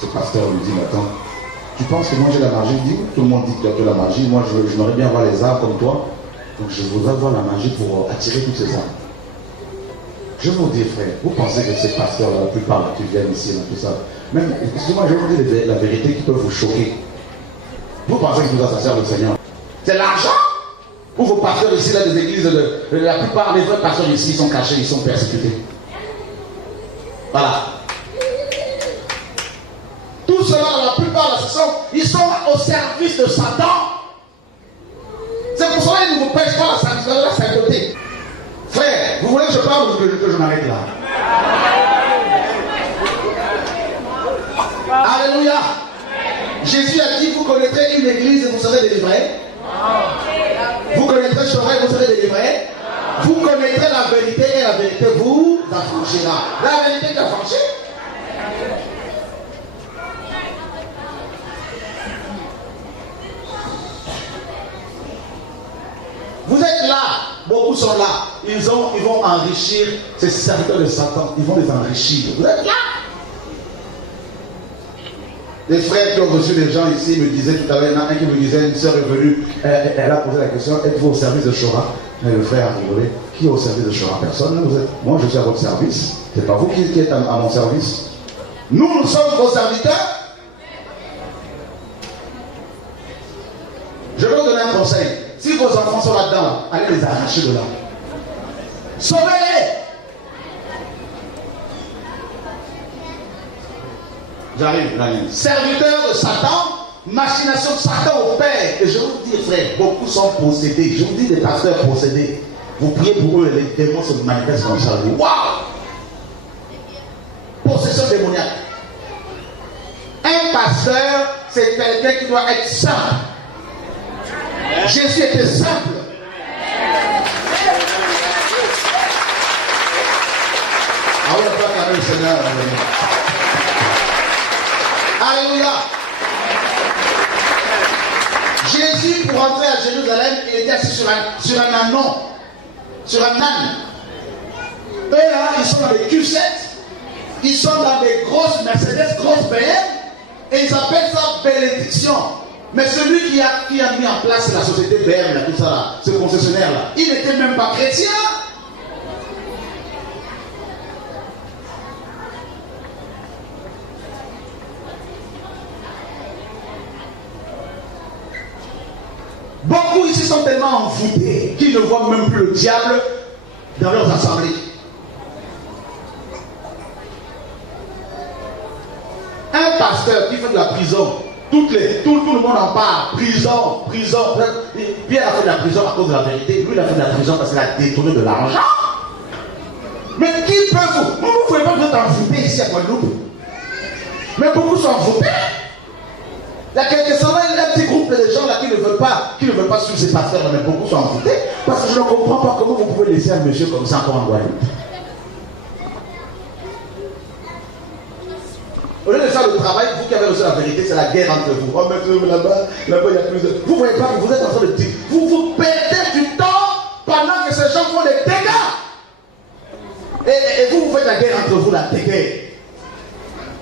Ce pasteur lui dit, mais attends, tu penses que moi j'ai la magie? Il dit, tout le monde dit que tu as la magie. Moi je n'aurais bien voir les arts comme toi. Donc je voudrais voir la magie pour attirer toutes ces arts. Je vous dis, frère, vous pensez que ces pasteurs, la plupart qui viennent ici, là, tout ça, même, excusez-moi, je vais vous dire la vérité qui peut vous choquer. Vous pensez que vous ça sert le Seigneur? C'est l'argent? Ou vos pasteurs ici, là, des églises, la plupart des vrais pasteurs ici, ils sont cachés, ils sont persécutés. Voilà. Tout cela, la plupart, ils sont au service de Satan. C'est pour cela qu'ils ne vous pêchent pas la sainteté. Frère, vous voulez que je parle ou que je m'arrête là? Alléluia. Jésus a dit, vous connaîtrez une église et vous serez délivrés. Vous connaîtrez Choré et vous serez délivrés. Vous connaîtrez la vérité et la vérité vous affranchira. La vérité qui affranchit. Vous êtes là, beaucoup sont là. Ils vont enrichir ces serviteurs de Satan. Ils vont les enrichir. Vous êtes là. Les frères qui ont reçu des gens ici me disaient tout à l'heure, il y en a un qui me disait, une soeur est venue, elle a posé la question, êtes-vous au service de Chora? Et le frère a rigolé, qui est au service de Chora? Personne. Vous êtes... Moi je suis à votre service. C'est pas vous qui êtes à mon service. Nous sommes vos serviteurs. Je vais vous donner un conseil. Si vos enfants sont là-dedans, allez les arracher de là. Sauvez-les. J'arrive, serviteur de Satan, machination de Satan au Père. Et je vous dis, frère, beaucoup sont possédés. Je vous dis, des pasteurs possédés. Vous priez pour eux, les démons se manifestent comme ça. Waouh! Possession démoniaque. Un pasteur, c'est quelqu'un qui doit être simple. Jésus était simple. Ah oui, on peut acclamer le Seigneur. Alléluia. Jésus, pour entrer à Jérusalem, il était assis sur un ânon. Sur un âne. Eux, là, ils sont dans des Q7. Ils sont dans des grosses Mercedes, grosses BM. Et ils appellent ça bénédiction. Mais celui qui a mis en place la société BM, là, tout ça, là, ce concessionnaire-là, il n'était même pas chrétien. Beaucoup ici sont tellement envoûtés qu'ils ne voient même plus le diable dans leurs assemblées. Un pasteur qui fait de la prison, tout le monde en parle, prison. Pierre a fait de la prison à cause de la vérité, lui il a fait de la prison parce qu'il a détourné de l'argent. Mais qui peut vous ne pouvez pas vous être envoûtés ici à Guadeloupe. Mais beaucoup sont envoûtés. Il y a quelques-uns, il y a un petit groupe de gens là qui ne veulent pas suivre ces pasteurs, mais beaucoup sont envoûtés. Parce que je ne comprends pas comment vous pouvez laisser un monsieur comme ça encore en Guadeloupe. Au lieu de faire le travail, vous qui avez reçu la vérité, c'est la guerre entre vous. Oh, mais là-bas, il y a plus de... Vous ne voyez pas que vous êtes en train de dire, vous perdez du temps pendant que ces gens font des dégâts. Et vous faites la guerre entre vous, la guerre.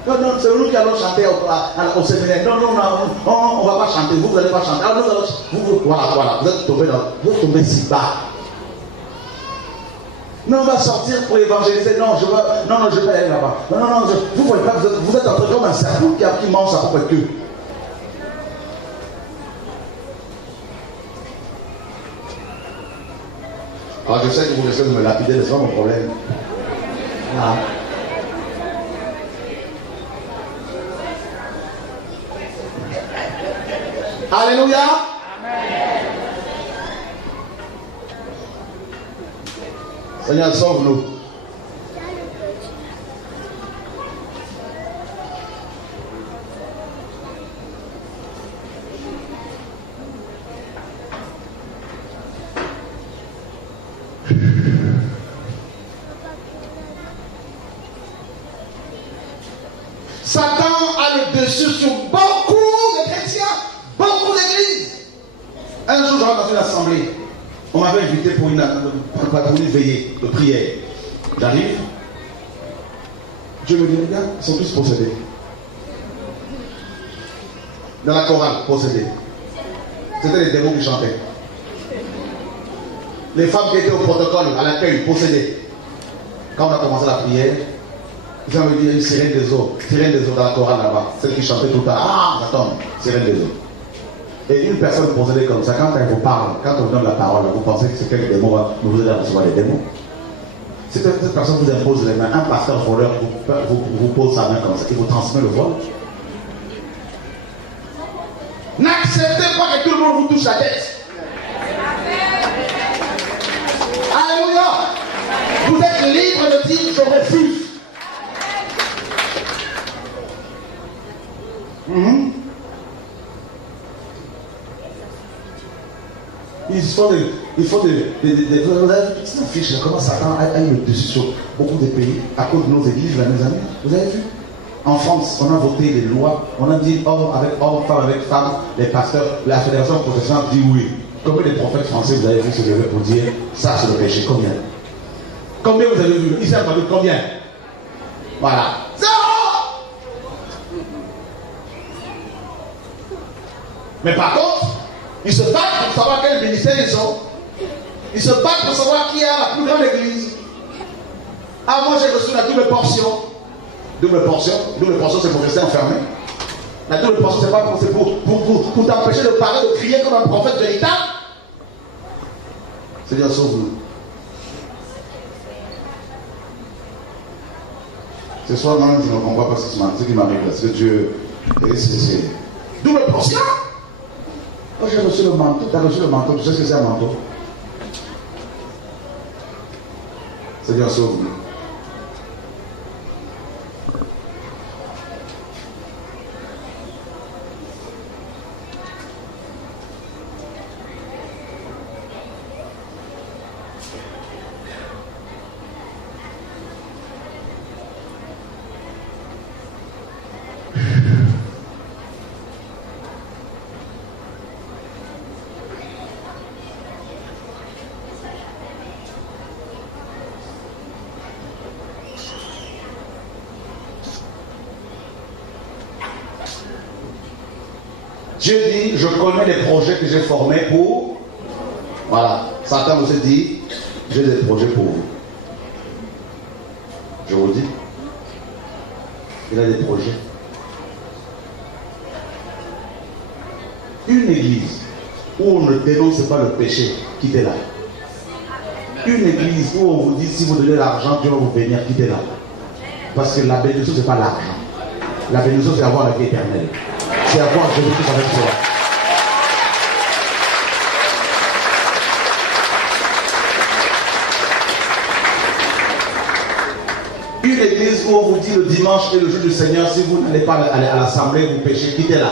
Non, c'est nous qui allons chanter au séminaire. Non, on ne va pas chanter. Vous n'allez pas chanter. Alors nous allons... Voilà. Vous êtes tombés si bas. Non, on va sortir pour évangéliser. Non, je ne vais pas aller là-bas. Non, vous ne voyez pas, vous êtes en train comme un serpent qui mange sa propre queue. Alors je sais que vous essayez de me lapider, c'est pas mon problème. Ah. Alléluia. Seigneur, sauve-nous. Satan a le dessus sur beaucoup de chrétiens, beaucoup d'églises. Un jour, je rentre dans une assemblée. On m'avait invité pour une veillée de prière. J'arrive. Dieu me dit, regarde, ils sont tous possédés. Dans la chorale, possédés. C'était les démons qui chantaient. Les femmes qui étaient au protocole, à l'accueil, possédées. Quand on a commencé la prière, ils ont dit une sirène des eaux dans la chorale là-bas. Celle qui chantait tout le temps. Ah, ça tombe, sirène des eaux. Et une personne possédée comme ça, quand elle vous parle, quand on vous donne la parole, vous pensez que c'est quel démon va vous aider à recevoir les démons. Si cette personne vous impose les mains, un pasteur voleur vous pose sa main comme ça, il vous transmet le vol. N'acceptez pas que tout le monde vous touche la tête. Alléluia. Vous êtes libre de dire je refuse. Il faut des vous avez vu cette affiche là, comment Satan a eu le dessus sur beaucoup de pays à cause de nos églises, là, mes amis. Vous avez vu? En France, on a voté des lois, on a dit homme avec homme, femme avec femme, les pasteurs, la fédération protestante dit oui. Combien de prophètes français vous avez vu se lever pour dire ça c'est le péché? Combien? Combien vous avez vu? Ils savent pas dire combien? Voilà. Zéro! Mais par contre, ils se battent pour savoir quel ministère ils ont. Ils se battent pour savoir qui a la plus grande église. Ah, moi j'ai reçu la double portion. Double portion c'est pour rester enfermé. La double portion c'est pas pour t'empêcher de parler, de crier comme un prophète véritable. Seigneur, sauve-nous. Ce soir, moi-même, je ne comprends pas ce qui m'arrive là. C'est que Dieu. C'est double portion. Quand j'ai reçu le manteau, tu as reçu le manteau, tu sais ce que c'est un manteau? Seigneur, sauve-nous. Dieu dit, je connais les projets que j'ai formés pour... Voilà. Satan nous a dit, j'ai des projets pour vous. Je vous dis, il a des projets. Une église où on ne dénonce pas le péché, quittez-la. Une église où on vous dit, si vous donnez l'argent, Dieu va vous bénir, quittez-la. Parce que la bénédiction, ce n'est pas l'argent. La bénédiction, c'est avoir la vie éternelle. C'est avoir Jésus-Christ avec toi. Une église où on vous dit le dimanche et le jour du Seigneur, si vous n'allez pas à l'assemblée, vous péchez, quittez-la.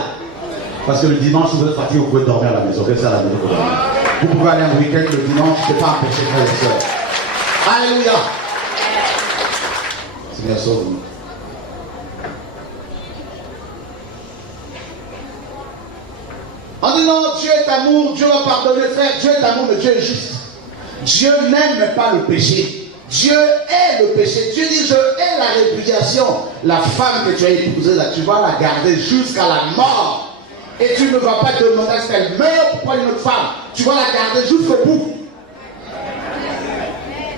Parce que le dimanche, si vous êtes fatigué, vous pouvez dormir à la maison. Restez à la maison pour dormir. Vous pouvez aller un week-end le dimanche, ce n'est pas un péché, frères et sœurs. Alléluia. Seigneur, sauve-nous. On dit non, Dieu est amour, Dieu va pardonner, frère, Dieu est amour, mais Dieu est juste. Dieu n'aime pas le péché. Dieu est le péché. Dieu dit, je hais la répudiation. La femme que tu as épousée, là, tu vas la garder jusqu'à la mort. Et tu ne vas pas demander à ce qu'elle meure pour prendre une autre femme. Tu vas la garder jusqu'au bout.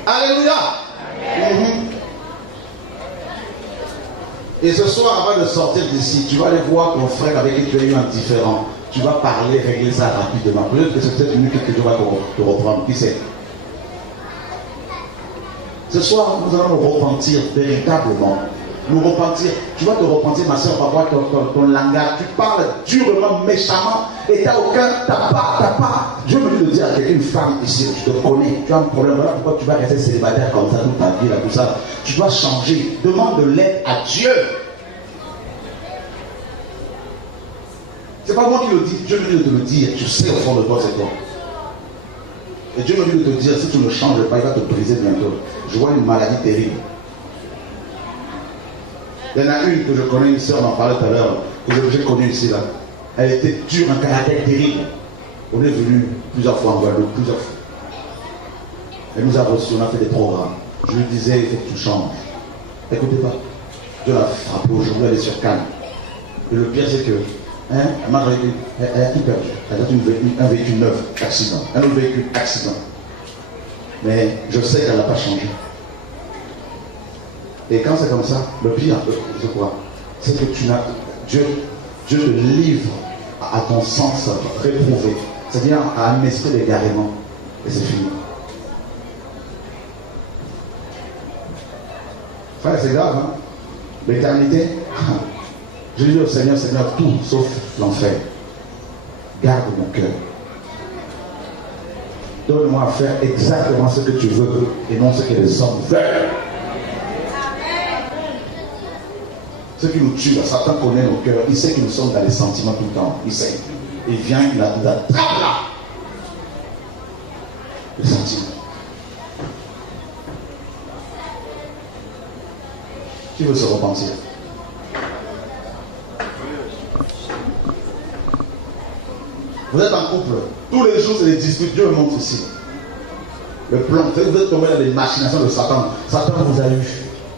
Alléluia. Et ce soir, avant de sortir d'ici, tu vas aller voir ton frère avec qui tu as eu un différend. Tu vas parler, régler ça rapidement. Peut-être que c'est peut-être une minute que Dieu va te reprendre. Qui sait? Ce soir, nous allons nous repentir véritablement. Nous repentir. Tu vas te repentir, ma soeur, par rapport à ton langage. Tu parles durement, méchamment, et tu n'as pas. Je veux te dire à quelqu'un, une femme ici, je te connais, tu as un problème. Voilà pourquoi tu vas rester célibataire comme ça toute ta vie, là, tout ça. Tu dois changer. Demande de l'aide à Dieu. C'est pas moi qui le dis, Dieu me dit de te le dire. Tu sais au fond de toi, c'est toi. Et Dieu me dit de te dire, si tu ne changes pas, il va te briser bientôt. Je vois une maladie terrible. Il y en a une que je connais ici, on en parlait tout à l'heure, que j'ai connue ici là. Elle était dure, un caractère terrible. On est venu plusieurs fois en Guadeloupe, plusieurs fois. Elle nous a reçus, on a fait des programmes. Je lui disais, il faut que tu changes. Écoutez pas. Dieu l'a frappée aujourd'hui, elle est sur Cannes. Et le pire c'est que, elle a tout perdu. Elle a un véhicule neuf, accident. Un autre véhicule, accident. Mais je sais qu'elle n'a pas changé. Et quand c'est comme ça, le pire, c'est quoi? C'est que Dieu te livre à ton sens réprouvé. C'est-à-dire à un esprit d'égarement. Et c'est fini. Frère, c'est grave, hein? L'éternité, je dis au Seigneur, Seigneur, tout sauf l'enfer. Garde mon cœur. Donne-moi à faire exactement ce que tu veux et non ce que les hommes veulent. Ce qui nous tue, Satan connaît nos cœurs. Il sait que nous sommes dans les sentiments tout le temps. Il sait. Il vient, il nous attrape là. Les sentiments. Qui veut se repentir? Vous êtes en couple. Tous les jours, c'est des disputes. Dieu montre ici. Le plan. Vous êtes tombé dans les machinations de Satan. Satan vous a eu.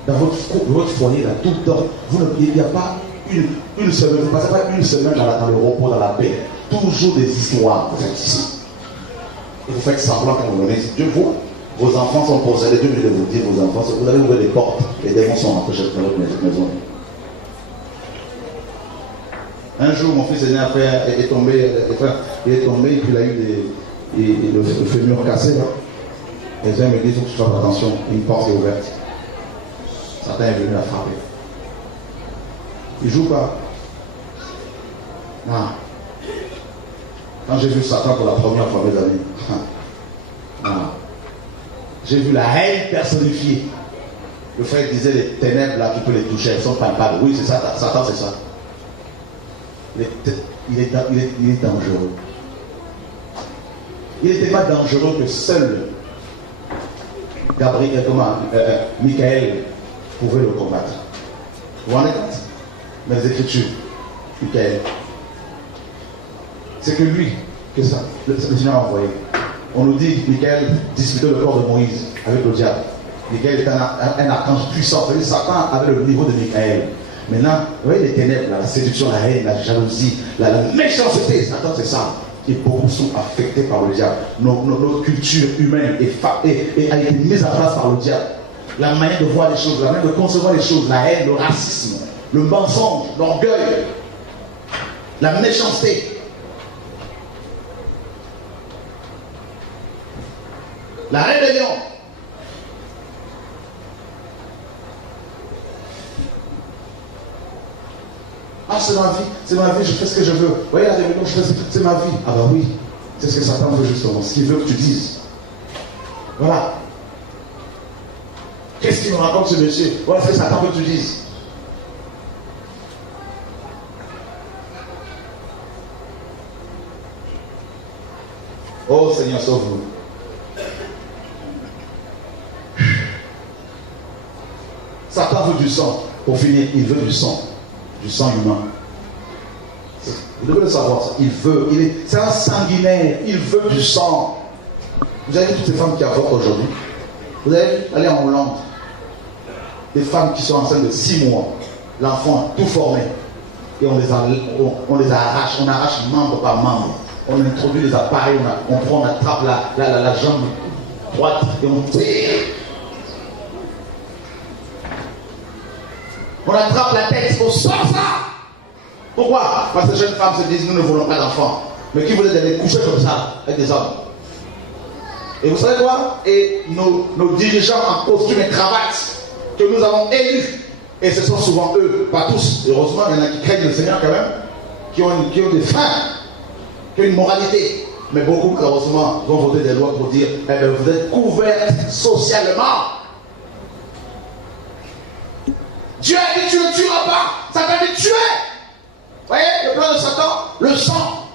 Dans votre foyer, là, tout le temps, il n'y a pas une semaine, vous ne passez pas une semaine dans le repos, dans la paix. Toujours des histoires, vous faites ici. Et vous faites semblant quand vous venez. Dieu voit, vos enfants sont possédés, Dieu vient de vous dire, vos enfants, vous allez ouvrir les portes, les démons sont rentrés dans votre maison. Un jour, mon fils aîné est tombé, il puis il a eu le fémur cassé. Là. Les gens me disent, il faut que tu fasses attention, une porte est ouverte. Satan est venu la frapper. Il ne joue pas. Non. Quand j'ai vu Satan pour la première fois, mes amis, j'ai vu la haine personnifiée. Le frère disait les ténèbres là, tu peux les toucher, elles sont palpables. Oui, c'est ça, Satan, c'est ça. Il est dangereux. Il n'était pas dangereux que seul Michael pouvait le combattre. Vous vous rendez compte? Dans les Écritures, Michael. C'est que lui, que ça, le Seigneur a envoyé. On nous dit que Michael disputait le corps de Moïse avec le diable. Michael était un archange puissant. Satan avait le niveau de Michael. Maintenant, vous voyez les ténèbres, la séduction, la haine, la jalousie, la méchanceté. Satan, c'est ça. Et beaucoup sont affectés par le diable. Notre culture humaine a été mise en place par le diable. La manière de voir les choses, la manière de concevoir les choses, la haine, le racisme, le mensonge, l'orgueil, la méchanceté, la rébellion. Ah, c'est ma vie, je fais ce que je veux. Vous voyez la rébellion, c'est ma vie. Ah bah oui, c'est ce que Satan veut justement, ce qu'il veut que tu dises. Voilà. Qu'est-ce qu'il nous raconte ce monsieur? Voilà ce que Satan veut que tu dises. Oh Seigneur, sauve-nous. Satan veut du sang. Pour finir, il veut du sang humain. Vous devez le savoir ça. C'est un sanguinaire. Il veut du sang. Vous avez vu toutes ces femmes qui avortent aujourd'hui? Vous allez aller en Hollande. Des femmes qui sont enceintes de 6 mois. L'enfant tout formé. Et on les arrache. On arrache membre par membre. On introduit les appareils. On attrape la jambe droite et on tire. On attrape la tête, on sort ça. Pourquoi? Parce que les jeunes femmes se disent, nous ne voulons pas d'enfants. Mais qui voulait aller coucher comme ça avec des hommes? Et vous savez quoi? Et nos dirigeants en costume et cravate que nous avons élus, et ce sont souvent eux, pas tous, heureusement, il y en a qui craignent le Seigneur quand même, qui ont des freins, qui ont une moralité. Mais beaucoup, malheureusement, vont voter des lois pour dire eh bien, vous êtes couverts socialement. Dieu a dit tu ne tueras pas. Satan a dit tuer. Vous voyez le plan de Satan, le sang.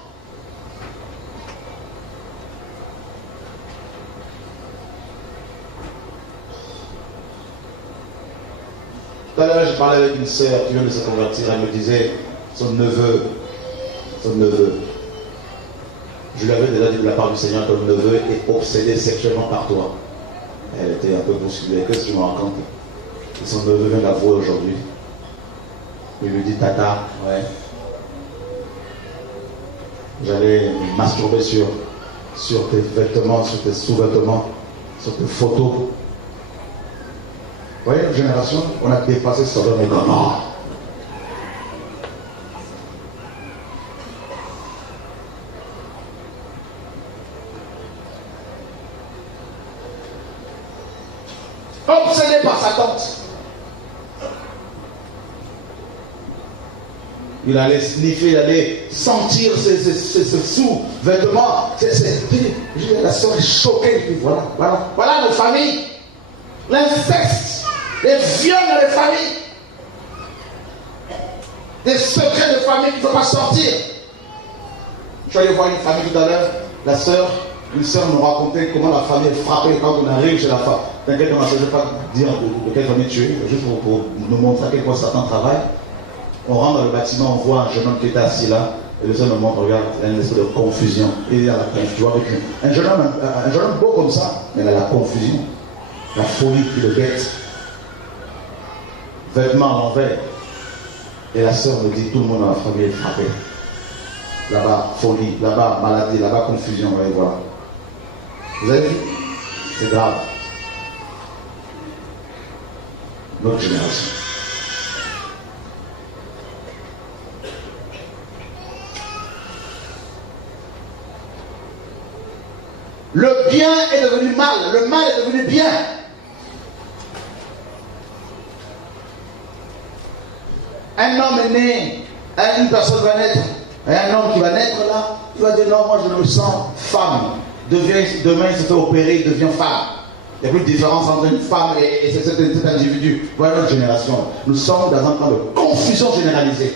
Tout à l'heure, je parlais avec une sœur qui vient de se convertir. Elle me disait son neveu. Je lui avais déjà dit de la part du Seigneur que le neveu est obsédé sexuellement par toi. Elle était un peu bousculée. Qu'est-ce que tu me racontes? Et son neveu vient l'avouer aujourd'hui. Il lui dit tata, ouais. J'allais me masturber sur tes vêtements, sur tes sous-vêtements, sur tes photos. Vous voyez, une génération, on a dépassé ce genre de comment? Obsédé par sa tante. Il allait sniffer, il allait sentir ses sous-vêtements. La soeur est choquée. Voilà nos familles. L'inceste, les viols dans les familles. Des secrets de famille qu'il ne faut pas sortir. Je suis allé voir une famille tout à l'heure. Une sœur nous racontait comment la famille est frappée quand on arrive chez la femme. T'inquiète, je ne vais pas dire de quelle famille tu es, juste pour nous montrer à quel point Satan travaille. On rentre dans le bâtiment, on voit un jeune homme qui était assis là, et le seul nous montre, regarde, il y a une espèce de confusion. Il est à la confusion avec lui. Un jeune homme beau comme ça, mais il a la confusion, la folie qui le guette. Vêtements à l'envers. Et la sœur me dit, tout le monde dans la famille est frappé. Là-bas, folie, là-bas, maladie, là-bas, confusion, ouais, voilà. Vous avez vu? C'est grave. Notre génération. Le bien est devenu mal, le mal est devenu bien. Un homme est né, une personne va naître, un homme qui va naître là, il va dire non, moi je me sens femme. Demain il se fait opérer, il devient femme. Il n'y a plus de différence entre une femme et cet individu. Voilà notre génération. Nous sommes dans un temps de confusion généralisée.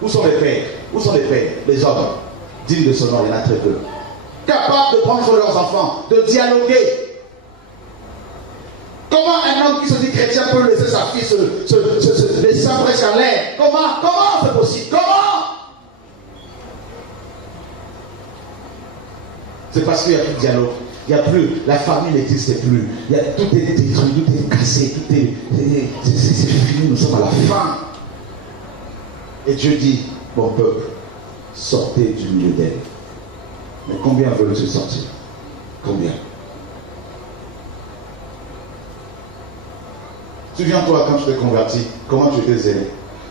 Où sont les pères? Où sont les pères? Les hommes dignes de ce nom, il y en a très peu. Capables de prendre leurs enfants, de dialoguer. Comment un homme qui se dit chrétien peut laisser sa fille se laisser presque en l'air? Comment c'est possible? Comment? C'est parce qu'il n'y a plus de dialogue. Il n'y a plus, la famille n'existe plus. Tout est détruit, tout est cassé, c'est fini, nous sommes à la fin. Et Dieu dit, mon peuple, sortez du milieu d'elle. Mais combien veulent se sortir? Combien? Souviens-toi quand tu t'es converti, comment tu étais zélé.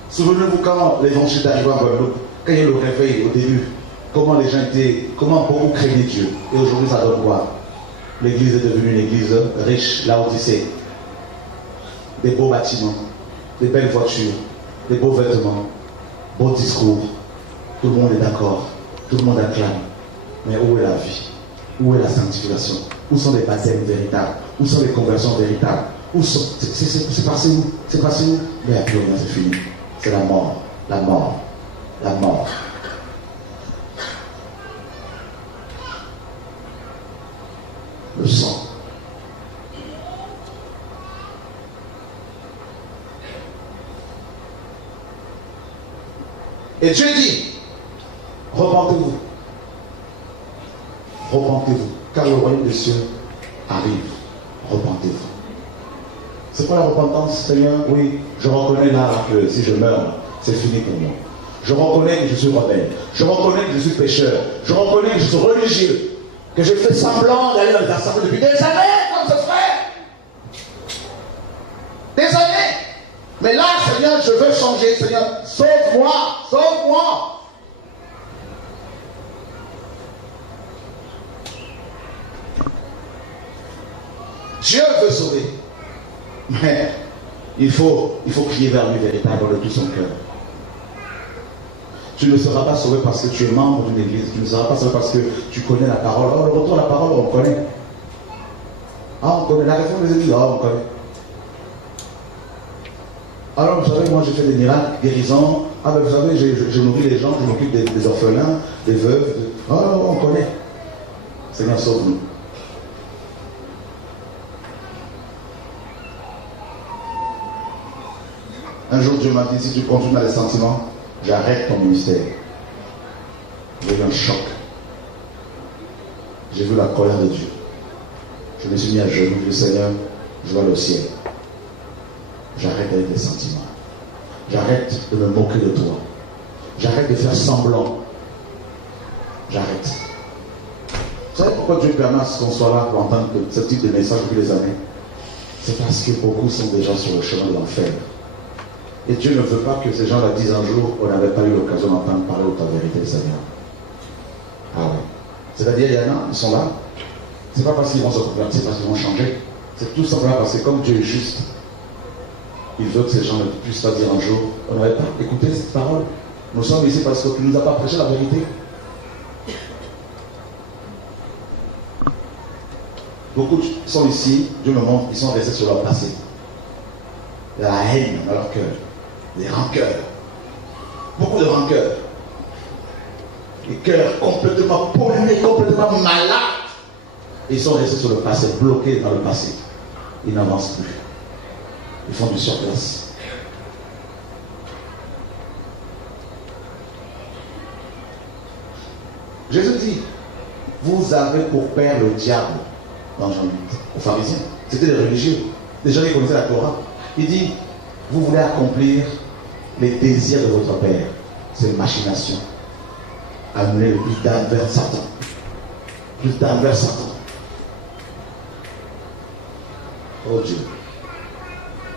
Souvenez-vous quand l'évangile est arrivé en Guadeloupe, quand il y a eu le réveil au début, comment les gens étaient, comment beaucoup craignaient Dieu. Et aujourd'hui ça donne quoi? L'église est devenue une église riche, la Odyssée. Des beaux bâtiments, des belles voitures, des beaux vêtements, beaux discours. Tout le monde est d'accord, tout le monde acclame. Mais où est la vie? Où est la sanctification? Où sont les baptêmes véritables? Où sont les conversions véritables? C'est passé où? C'est passé où? Mais il n'y a plus rien, c'est fini. C'est la mort, la mort, la mort. Le sang. Et Dieu dit, repentez-vous. Repentez-vous, car le royaume des cieux arrive. Repentez-vous. C'est quoi la repentance, Seigneur? Oui, je reconnais là que si je meurs, c'est fini pour moi. Je reconnais que je suis rebelle. Je reconnais que je suis pécheur. Je reconnais que je suis religieux. Que je fais semblant d'aller dans les assemblées depuis des années, comme ce frère. Des années. Mais là, Seigneur, je veux changer. Seigneur, sauve-moi, sauve-moi. Dieu veut sauver. Mais il faut crier vers lui véritablement de tout son cœur. Tu ne seras pas sauvé parce que tu es membre d'une église. Tu ne seras pas sauvé parce que tu connais la parole. Oh, le retour à la parole, on connaît. Ah, on connaît. La réforme des églises, on connaît. Alors, vous savez, moi, j'ai fait des miracles, guérisons. Ah, ben, vous savez, je nourris les gens, je m'occupe des orphelins, des veuves. Oh, on connaît. Seigneur, sauve-nous. Un jour, Dieu m'a dit, si tu continues à les sentiments, j'arrête ton ministère. J'ai eu un choc. J'ai vu la colère de Dieu. Je me suis mis à genoux, je dis, Seigneur, je vois le ciel. J'arrête avec les sentiments. J'arrête de me moquer de toi. J'arrête de faire semblant. J'arrête. Vous savez pourquoi Dieu permet à ce qu'on soit là pour entendre ce type de message depuis des années? C'est parce que beaucoup sont déjà sur le chemin de l'enfer. Et Dieu ne veut pas que ces gens-là disent un jour, on n'avait pas eu l'occasion d'entendre parler de ta vérité, Seigneur. Ah ouais. C'est-à-dire, il y en a, ils sont là. C'est pas parce qu'ils vont se convertir, c'est parce qu'ils vont changer. C'est tout simplement parce que comme Dieu est juste, il veut que ces gens ne puissent pas dire un jour, on n'avait pas écouté cette parole. Nous sommes ici parce que tu ne nous as pas prêché la vérité. Beaucoup sont ici, Dieu me montre, ils sont restés sur leur passé. La haine dans leur cœur, les rancœurs, beaucoup de rancœurs, les cœurs complètement pollués, complètement malades. Ils sont restés sur le passé, bloqués dans le passé. Ils n'avancent plus. Ils font du surplace. Jésus dit, vous avez pour père le diable dans Jean 8, aux pharisiens. C'était des religieux, des gens qui connaissaient la Torah. Il dit, vous voulez accomplir les désirs de votre père. C'est une machination. Amener le plus d'âme vers Satan. Plus d'âme vers Satan. Oh Dieu.